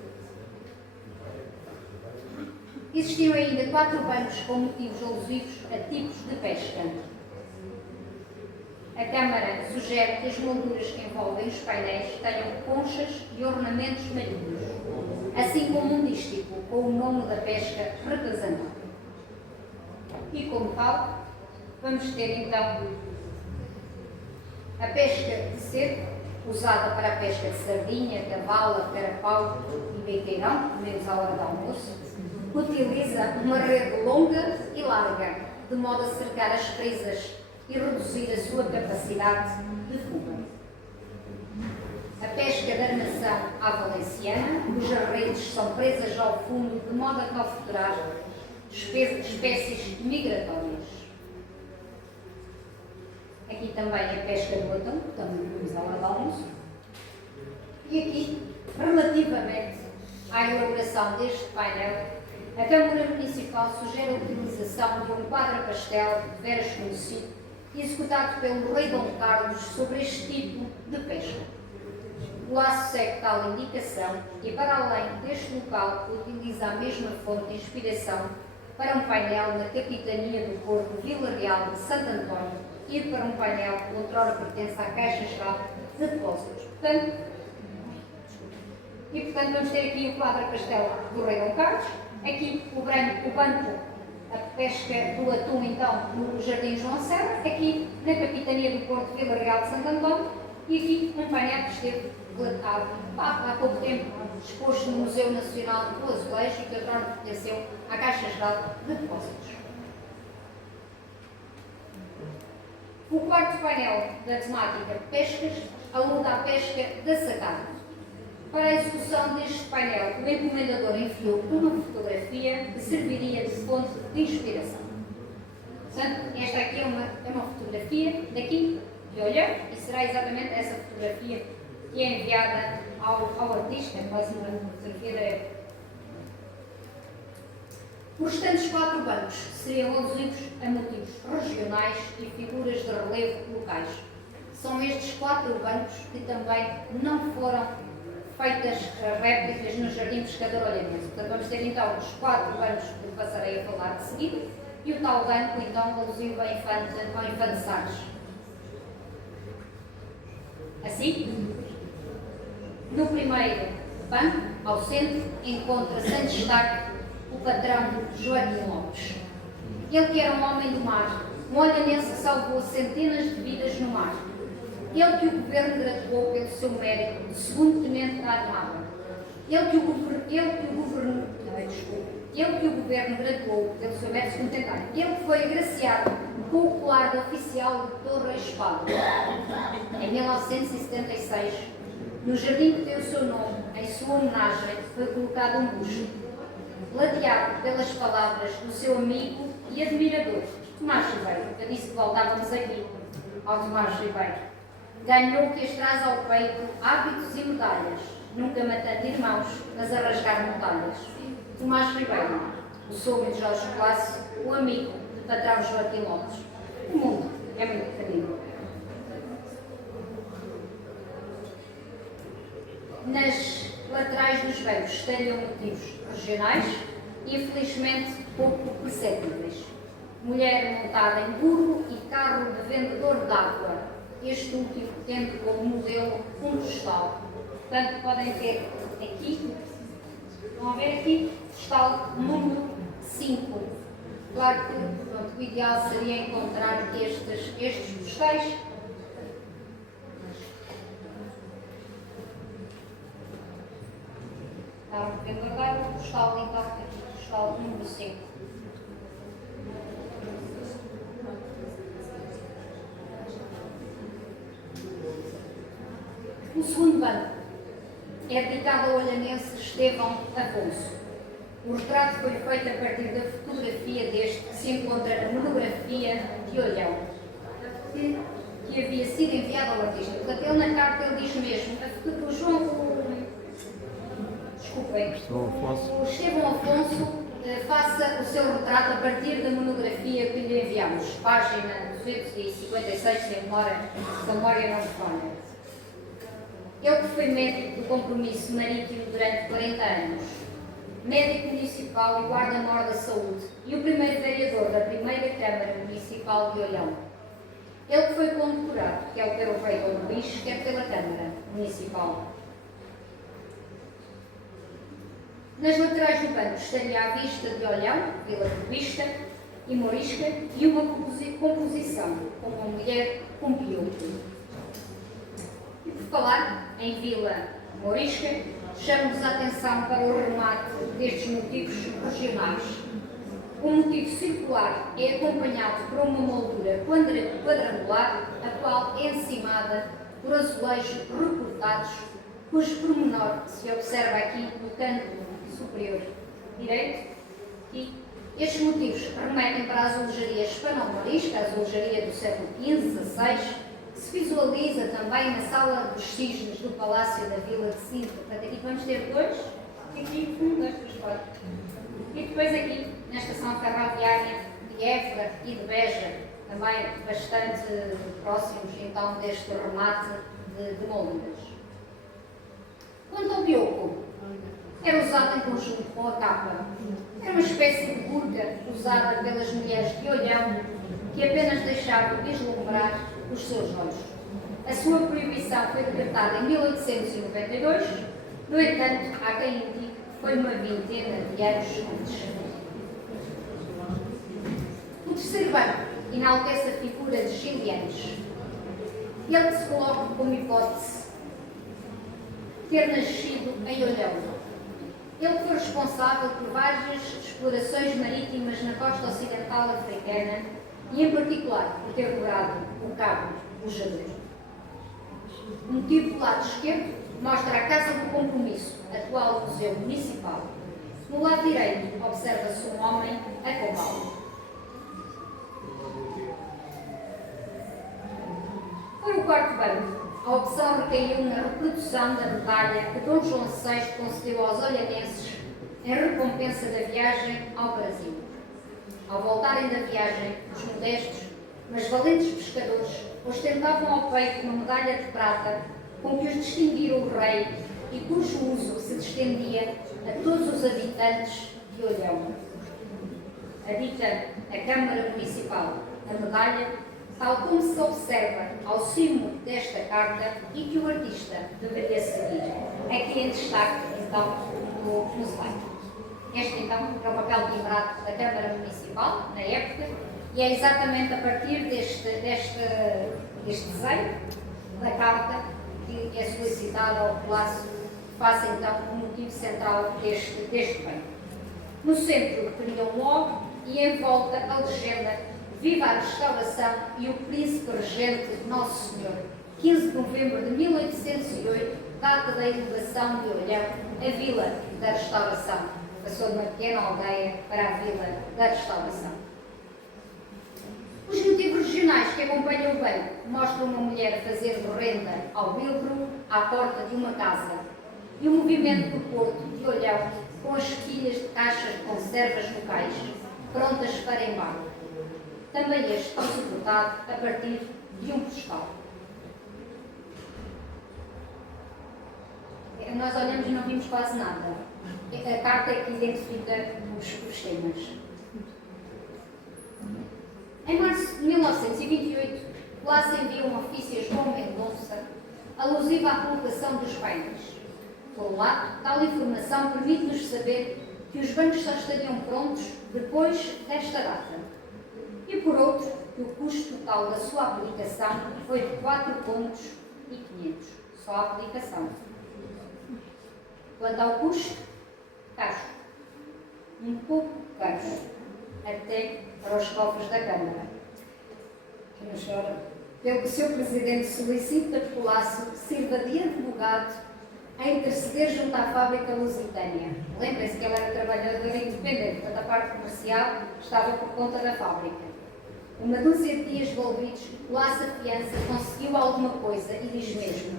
Existiam ainda 4 bancos com motivos alusivos a tipos de pesca. A Câmara sugere que as molduras que envolvem os painéis tenham conchas e ornamentos marinhos, assim como um dístico com o nome da pesca representado. E como tal, vamos ter então a pesca de cerco, usada para a pesca de sardinha, cavala, carapau e bequeirão, pelo menos à hora do almoço. Utiliza uma rede longa e larga, de modo a cercar as presas e reduzir a sua capacidade de fuga. A a pesca de armação à valenciana, cujas redes são presas ao fundo de modo a capturar espécies migratórias. Aqui também a pesca do atão, também vamos abordá-los. E aqui, relativamente à elaboração deste painel, a Câmara Municipal sugere a utilização de um quadra-pastel de veras conhecido, executado pelo Rei Dom Carlos sobre este tipo de pesca. O laço segue tal indicação e, para além deste local, utiliza a mesma fonte de inspiração para um painel na Capitania do Porto Vila Real de Santo António e para um painel que outrora pertence à Caixa Geral de Depósitos. Portanto, vamos ter aqui o quadra-pastel do Rei Dom Carlos, aqui o banco, a pesca do atum, então, no Jardim João Serra, aqui na Capitania do Porto Vila Real de Santo António, e aqui um painel que esteve há pouco tempo exposto no Museu Nacional do Azulejo e que outrora pertenceu à Caixa Geral de Depósitos. O quarto painel da temática pescas aluda à pesca da sacada. Para a execução deste painel, o encomendador enviou uma fotografia que serviria de fonte de inspiração. Portanto, esta aqui é uma fotografia daqui, de olhar, e será exatamente essa fotografia que é enviada ao artista, quase uma fotografia da época. Os restantes 4 bancos seriam alusivos a motivos regionais e figuras de relevo locais. São estes 4 bancos que também não foram feitas réplicas no Jardim Pescador Olhanense. Portanto, vamos ter então os 4 bancos que passarei a falar de seguida e o tal banco, então, alusivo ao Infante Salles. Assim, no primeiro banco, ao centro, encontra-se em destaque o patrão Joaquim Lopes. Ele que era um homem do mar, um olhanense que salvou centenas de vidas no mar. Ele que o governo graduou pelo seu mérito de segundo tenente da Armada. Ele que o governo graduou pelo seu mérito de segundo tenente. Ele que foi agraciado com o colar de oficial de Torre Espada. Em 1976, no jardim que tem o seu nome, em sua homenagem, foi colocado um busto, ladeado pelas palavras do seu amigo e admirador, Tomás Ribeiro. Eu disse que voltávamos aqui ao Tomás Ribeiro. Ganhou o que as traz ao peito hábitos e medalhas, nunca matando irmãos, mas a rasgar montanhas. Tomás Ribeiro, o sogro de Jorge Colasso, o amigo do patrão Joaquim Lopes. O mundo é muito pequenino. Nas laterais dos bancos estariam motivos regionais e, infelizmente, pouco perceptíveis. Mulher montada em burro e carro de vendedor de água. Este último tendo como modelo um postal. Portanto, podem ver aqui, vão ver aqui, postal número 5. Claro que pronto, o ideal seria encontrar estes postais. Está bem guardado o postal, então, aqui, postal número 5. O segundo banco é dedicado ao olhanense Estevão Afonso. O retrato foi feito a partir da fotografia deste que se encontra na monografia de Olhão, que havia sido enviada ao artista. Portanto, ele na carta ele diz mesmo, o Estevão Afonso faça o seu retrato a partir da monografia que lhe enviamos, página 256, se a memória não me falha. Ele que foi médico do compromisso marítimo durante 40 anos, médico municipal e guarda-mor da saúde e o primeiro vereador da primeira Câmara Municipal de Olhão. Ele que foi condecorado, quer pelo rei Dom Luís, quer pela Câmara Municipal. Nas laterais do banco estaria a vista de Olhão, Vila de Vista e Morisca e uma composição com uma mulher com piolho. E por falar em Vila Morisca, chamo-vos a atenção para o remate destes motivos regionais. O motivo circular é acompanhado por uma moldura quadrangular, a qual é encimada por azulejos recortados cujo pormenor se observa aqui no canto superior direito. E estes motivos remetem para a azulejaria hispano-morisca, a azulejaria do século XV, XVI, que se visualiza também na Sala dos Cisnes do Palácio da Vila de Sintra. Portanto, aqui vamos ter dois, aqui um, dois, três, quatro. E depois aqui, na estação ferroviária de Évora e de Beja, também bastante próximos então deste remate de molduras. Quanto ao bioco, era usado em conjunto com a capa. Era uma espécie de burca usada pelas mulheres de olhão que apenas deixavam vislumbrar os seus olhos. A sua proibição foi decretada em 1892, no entanto, há quem indique que foi uma vintena de anos antes. O terceiro banco enaltece a figura de Gilianes. Ele se coloca como hipótese ter nascido em Olhão. Ele foi responsável por várias explorações marítimas na costa ocidental africana e, em particular, por ter cobrado o Cabo Bujador. O motivo do lado esquerdo mostra a Casa do Compromisso, atual Museu Municipal. No lado direito observa-se um homem a cavalo. Para o quarto banco, a opção recaiu na reprodução da medalha que Dom João VI concedeu aos olhanenses em recompensa da viagem ao Brasil. Ao voltarem da viagem, os modestos, mas valentes pescadores ostentavam ao peito uma medalha de prata com que os distinguira o rei e cujo uso se estendia a todos os habitantes de Olhão. Habita a Câmara Municipal a medalha, tal como se observa ao cimo desta carta e que o artista deveria seguir. Aqui em destaque, então, no slide. Este, então, é o papel timbrado da Câmara Municipal, na época, e é exatamente a partir deste desenho da carta que é solicitado ao Palácio que faça, então, o motivo central deste banco. No centro, teria um logo e em volta a legenda Viva a Restauração e o Príncipe Regente Nosso Senhor, 15 de novembro de 1808, data da elevação de Olhão, a Vila da Restauração. Passou de uma pequena aldeia para a Vila da Restauração. Os motivos regionais que acompanham o banco mostram uma mulher fazendo renda ao bilro à porta de uma casa e o movimento do porto de Olhão com as quilhas de caixas de conservas locais, prontas para embarque. Também este foi suportado a partir de um postal. Nós olhamos e não vimos quase nada. A carta é que identifica os temas. Em março de 1928, o Laço envia um ofício a João Mendonça, alusivo à colocação dos painéis. Por um lado, tal informação permite-nos saber que os bancos só estariam prontos depois desta data. E por outro, que o custo total da sua aplicação foi de 4,500. Só a aplicação. Quanto ao custo, caro. Um pouco caro. Até para os cofres da Câmara. Que não chora. Pelo que o Sr. Presidente solicita que o Palácio sirva de advogado a interceder junto à fábrica lusitânia. Lembrem-se que ele era trabalhador independente, portanto a parte comercial estava por conta da fábrica. Uma dúzia de dias devolvidos, o Laço Afiança conseguiu alguma coisa e diz mesmo,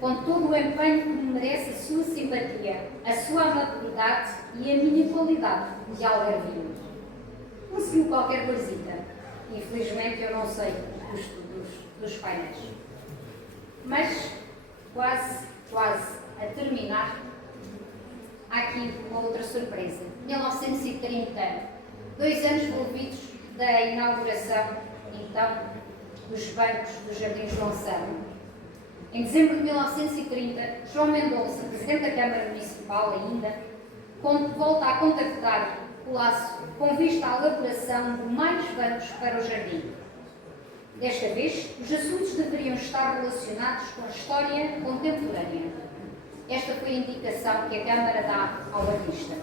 com todo o empenho que me merece a sua simpatia, a sua amabilidade e a minha qualidade de algarvio. Conseguiu qualquer coisita. Infelizmente eu não sei o custo dos painéis. Mas, quase a terminar, há aqui uma outra surpresa. 1930, 2 anos envolvidos da inauguração, então, dos bancos do Jardim João Serra. Em dezembro de 1930, João Mendonça, Presidente da Câmara Municipal ainda, volta a contactar o Laço com vista à elaboração de mais bancos para o jardim. Desta vez, os assuntos deveriam estar relacionados com a história contemporânea. Esta foi a indicação que a Câmara dá ao artista.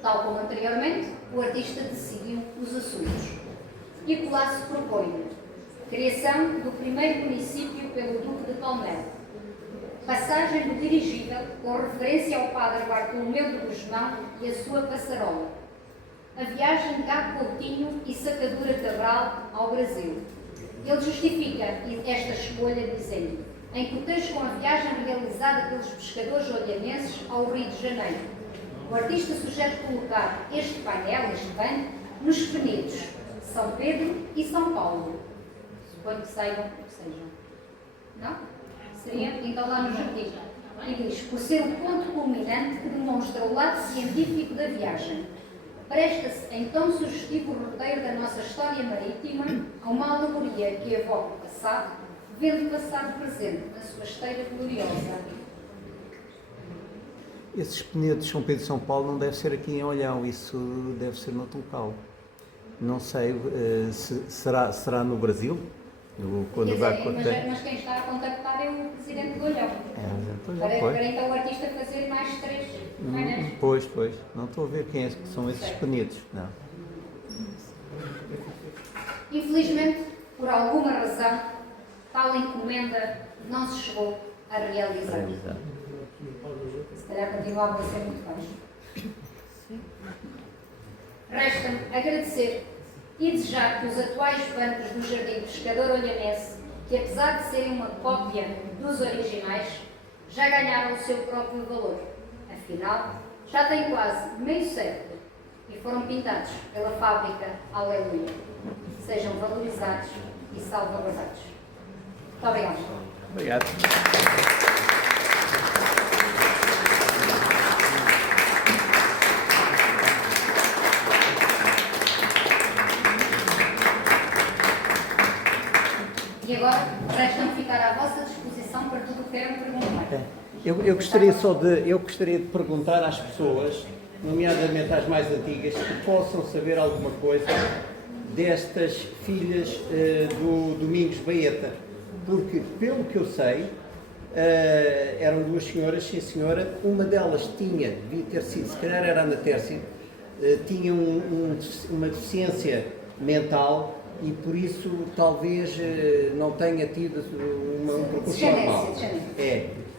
Tal como anteriormente, o artista decidiu os assuntos. E o Laço propõe a criação do primeiro município pelo Duque de Palmel. Passagem do dirigível com referência ao padre Bartolomeu de Guzmão e a sua passarola. A viagem de Gato Coutinho e Sacadura Cabral ao Brasil. Ele justifica esta escolha dizendo: em cotejo com a viagem realizada pelos pescadores olhanenses ao Rio de Janeiro. O artista sugere colocar este painel, este banco, nos penedos São Pedro e São Paulo. Suponho que saibam o que sejam. Não? Seria então lá no jardim. E diz, por ser o ponto culminante que demonstra o lado científico da viagem. Presta-se então sugestivo roteiro da nossa história marítima a uma alegoria que evoca o passado, vendo o passado presente na sua esteira gloriosa. Esses penedos de São Pedro e São Paulo não deve ser aqui em Olhão, isso deve ser noutro local. Não sei, será no Brasil? Quando Mas quem está a contactar é o presidente do Olhão. Para então o artista fazer mais 3 painéis. Pois, não estou a ver quem são esses penedos. Não. Infelizmente, por alguma razão, tal encomenda não se chegou a realizar. Se calhar continuava a ser muito baixo. Resta-me agradecer e desejar que os atuais bancos do Jardim Pescador Olhanense, que apesar de serem uma cópia dos originais, já ganharam o seu próprio valor. Afinal, já têm quase meio século e foram pintados pela fábrica Aleluia. Sejam valorizados e salvaguardados. Muito obrigada. Obrigado. E agora, resta-me ficar à vossa disposição para tudo o que queiram perguntar. Eu gostaria de perguntar às pessoas, nomeadamente às mais antigas, que possam saber alguma coisa destas filhas do Domingos Baeta, porque, pelo que eu sei, eram 2 senhoras, sim senhora, uma delas devia ter sido, se calhar era Ana Tércia, tinha uma deficiência mental e por isso talvez não tenha tido um percurso normal.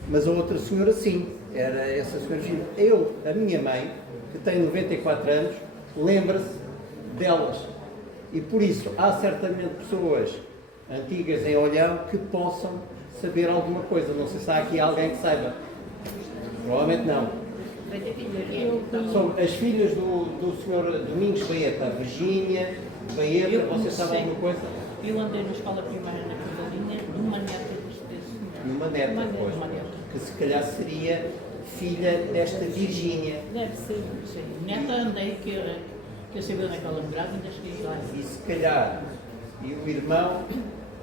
Mas a outra senhora sim, era essa senhora Gina. A minha mãe, que tem 94 anos, lembra-se delas. E por isso há certamente pessoas antigas em Olhão que possam saber alguma coisa. Não sei se há aqui alguém que saiba. Provavelmente não. São as filhas do senhor Domingos Baeta, a Virgínia Baeta, você sabe alguma coisa? Eu andei na escola primária na Catalinha, numa neta deste senhor. Numa neta, pois. Que se calhar seria filha desta Virgínia. Deve ser, sim. Neta andei, que eu sabia onde é que ela morava, ainda cheguei lá. E se calhar, e o irmão,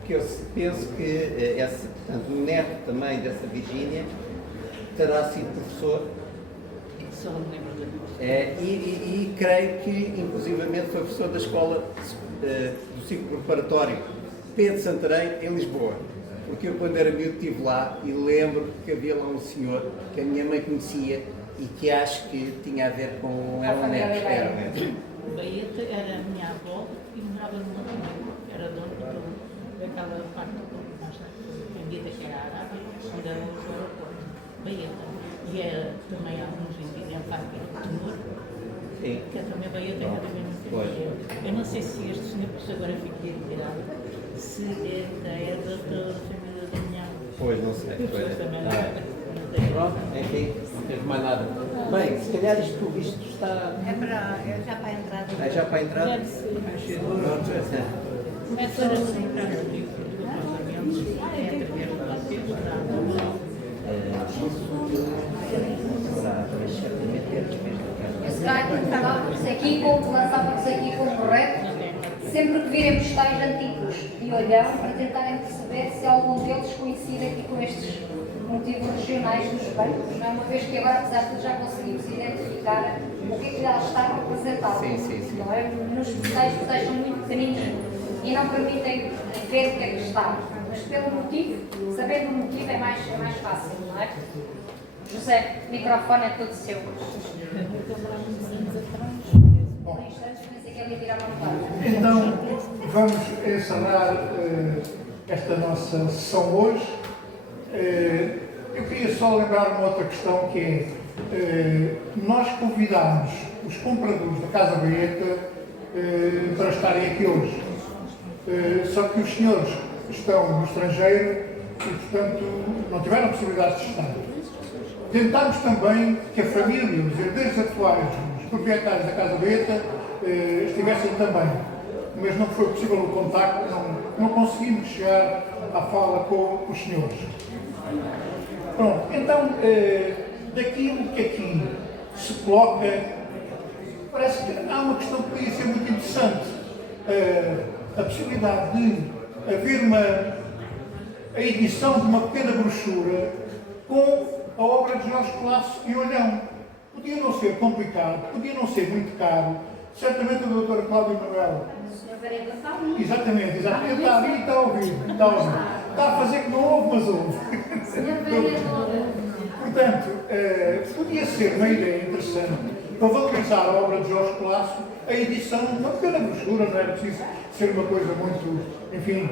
que eu penso que portanto, o neto também dessa Virgínia, terá sido professor. Só me lembro da minha. E creio que, inclusivamente, foi professor da escola do ciclo preparatório Pedro Santarém, em Lisboa. Porque eu, quando era miúdo, estive lá e lembro que havia lá um senhor que a minha mãe conhecia e que acho que tinha a ver com... Era um neto. Baeta era a minha avó e morava no Montenegro. Era dono daquela parte do vendida que era a Arábia, onde era o aeroporto. Baeta. E era também alguns em fábrica de Timor, que é também Baeta, que é da mesma família. Eu não sei se este senhor, porque agora fiquei retirado, se é da família da minha avó. Pois, não sei. Pronto, enfim, não teve mais nada. Bem, se calhar isto está... É já para a entrada. É já para a entrada? Deve ser. Começa a se entrar no livro do apartamento, através do passeio, Lançávamos aqui como correto, sempre que virem postais antigos de Olhão, para tentarem perceber se algum deles coincide aqui com estes motivos regionais dos bancos, não é? Uma vez que agora, apesar de tudo, já conseguimos identificar o que é que já está representado. Sim. Não é? Nos postais são muito pequeninos e não permitem ver o que é que está. Mas pelo motivo, sabendo o motivo é mais fácil, não é? José, o microfone é todo seu. Bom, Pensei que ele ia tirar uma parte. então vamos encerrar esta nossa sessão hoje. Eu queria só lembrar uma outra questão que é, nós convidámos os compradores da Casa Baeta para estarem aqui hoje. Só que os senhores estão no estrangeiro e, portanto, não tiveram possibilidade de estar. Tentámos também que a família, os herdeiros atuais, os proprietários da Casa Baeta, estivessem também. Mas não foi possível o contacto, não conseguimos chegar à fala com os senhores. Pronto, então, daquilo que aqui se coloca, parece que há uma questão que podia ser muito interessante. A possibilidade de haver a edição de uma pequena brochura com a obra de Jorge Colasso em Olhão. Podia não ser complicado, podia não ser muito caro. Certamente a doutora Cláudia Manuel. Exatamente. Está ali, está a ouvir. Está a fazer que não ouve, mas ouve. Portanto, podia ser uma ideia interessante para valorizar a obra de Jorge Colasso, a edição de uma pequena brochura, não era preciso ser uma coisa muito, enfim,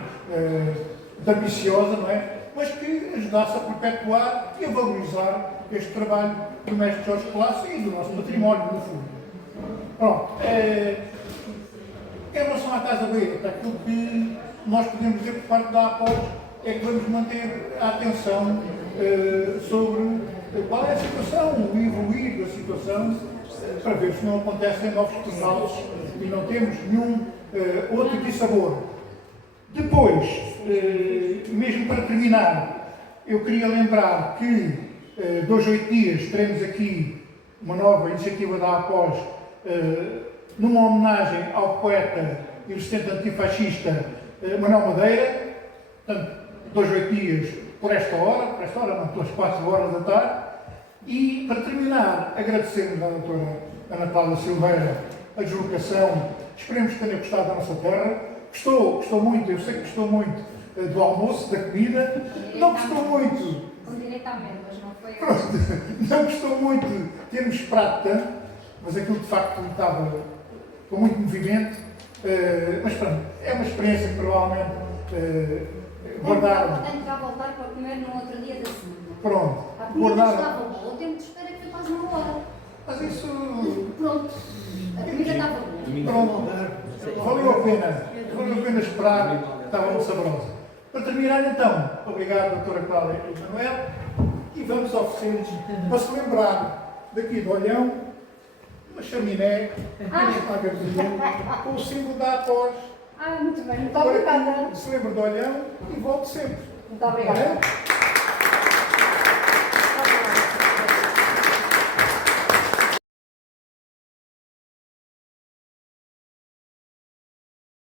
ambiciosa, não é? Mas que ajudasse a perpetuar e a valorizar este trabalho do mestre Jorge Colasso e do nosso património, no fundo. Pronto. Em relação à Casa Baeta, aquilo que nós podemos dizer por parte da APOS é que vamos manter a atenção sobre qual é a situação, o evoluir da situação, para ver se não acontecem novos percalços e não temos nenhum outro dissabor. Depois, mesmo para terminar, eu queria lembrar que 2 a 8 dias teremos aqui uma nova iniciativa da APOS numa homenagem ao poeta e resistente antifascista Manuel Madeira, portanto, 2 a 8 dias por esta hora não, pelas 4 horas da tarde. E, para terminar, agradecemos à doutora Ana Cláudia Silveira a deslocação, esperemos que tenha gostado da nossa terra. Gostou muito, eu sei que gostou muito do almoço, da comida, não gostou muito. Com direito à mas não foi. Não gostou muito termos esperado tanto, mas aquilo de facto estava com muito movimento. Mas pronto, é uma experiência que provavelmente guardaram. Tenho que cá voltar para comer no outro dia da semana. Pronto, A comida guardaram. estava boa, o tempo de espera que foi quase 1 hora. Mas isso. Pronto, a comida estava boa. Pronto, valeu a pena esperar, estava muito saborosa. Para terminar então, obrigado doutora Cláudia e Manuel, e vamos oferecer-lhes, para se lembrar daqui do Olhão, uma chaminé, uma garrafinha, com o símbolo da APOS. Muito bem, muito Agora obrigada. se lembra do Olhão e volte sempre. Muito obrigada. Tá bem?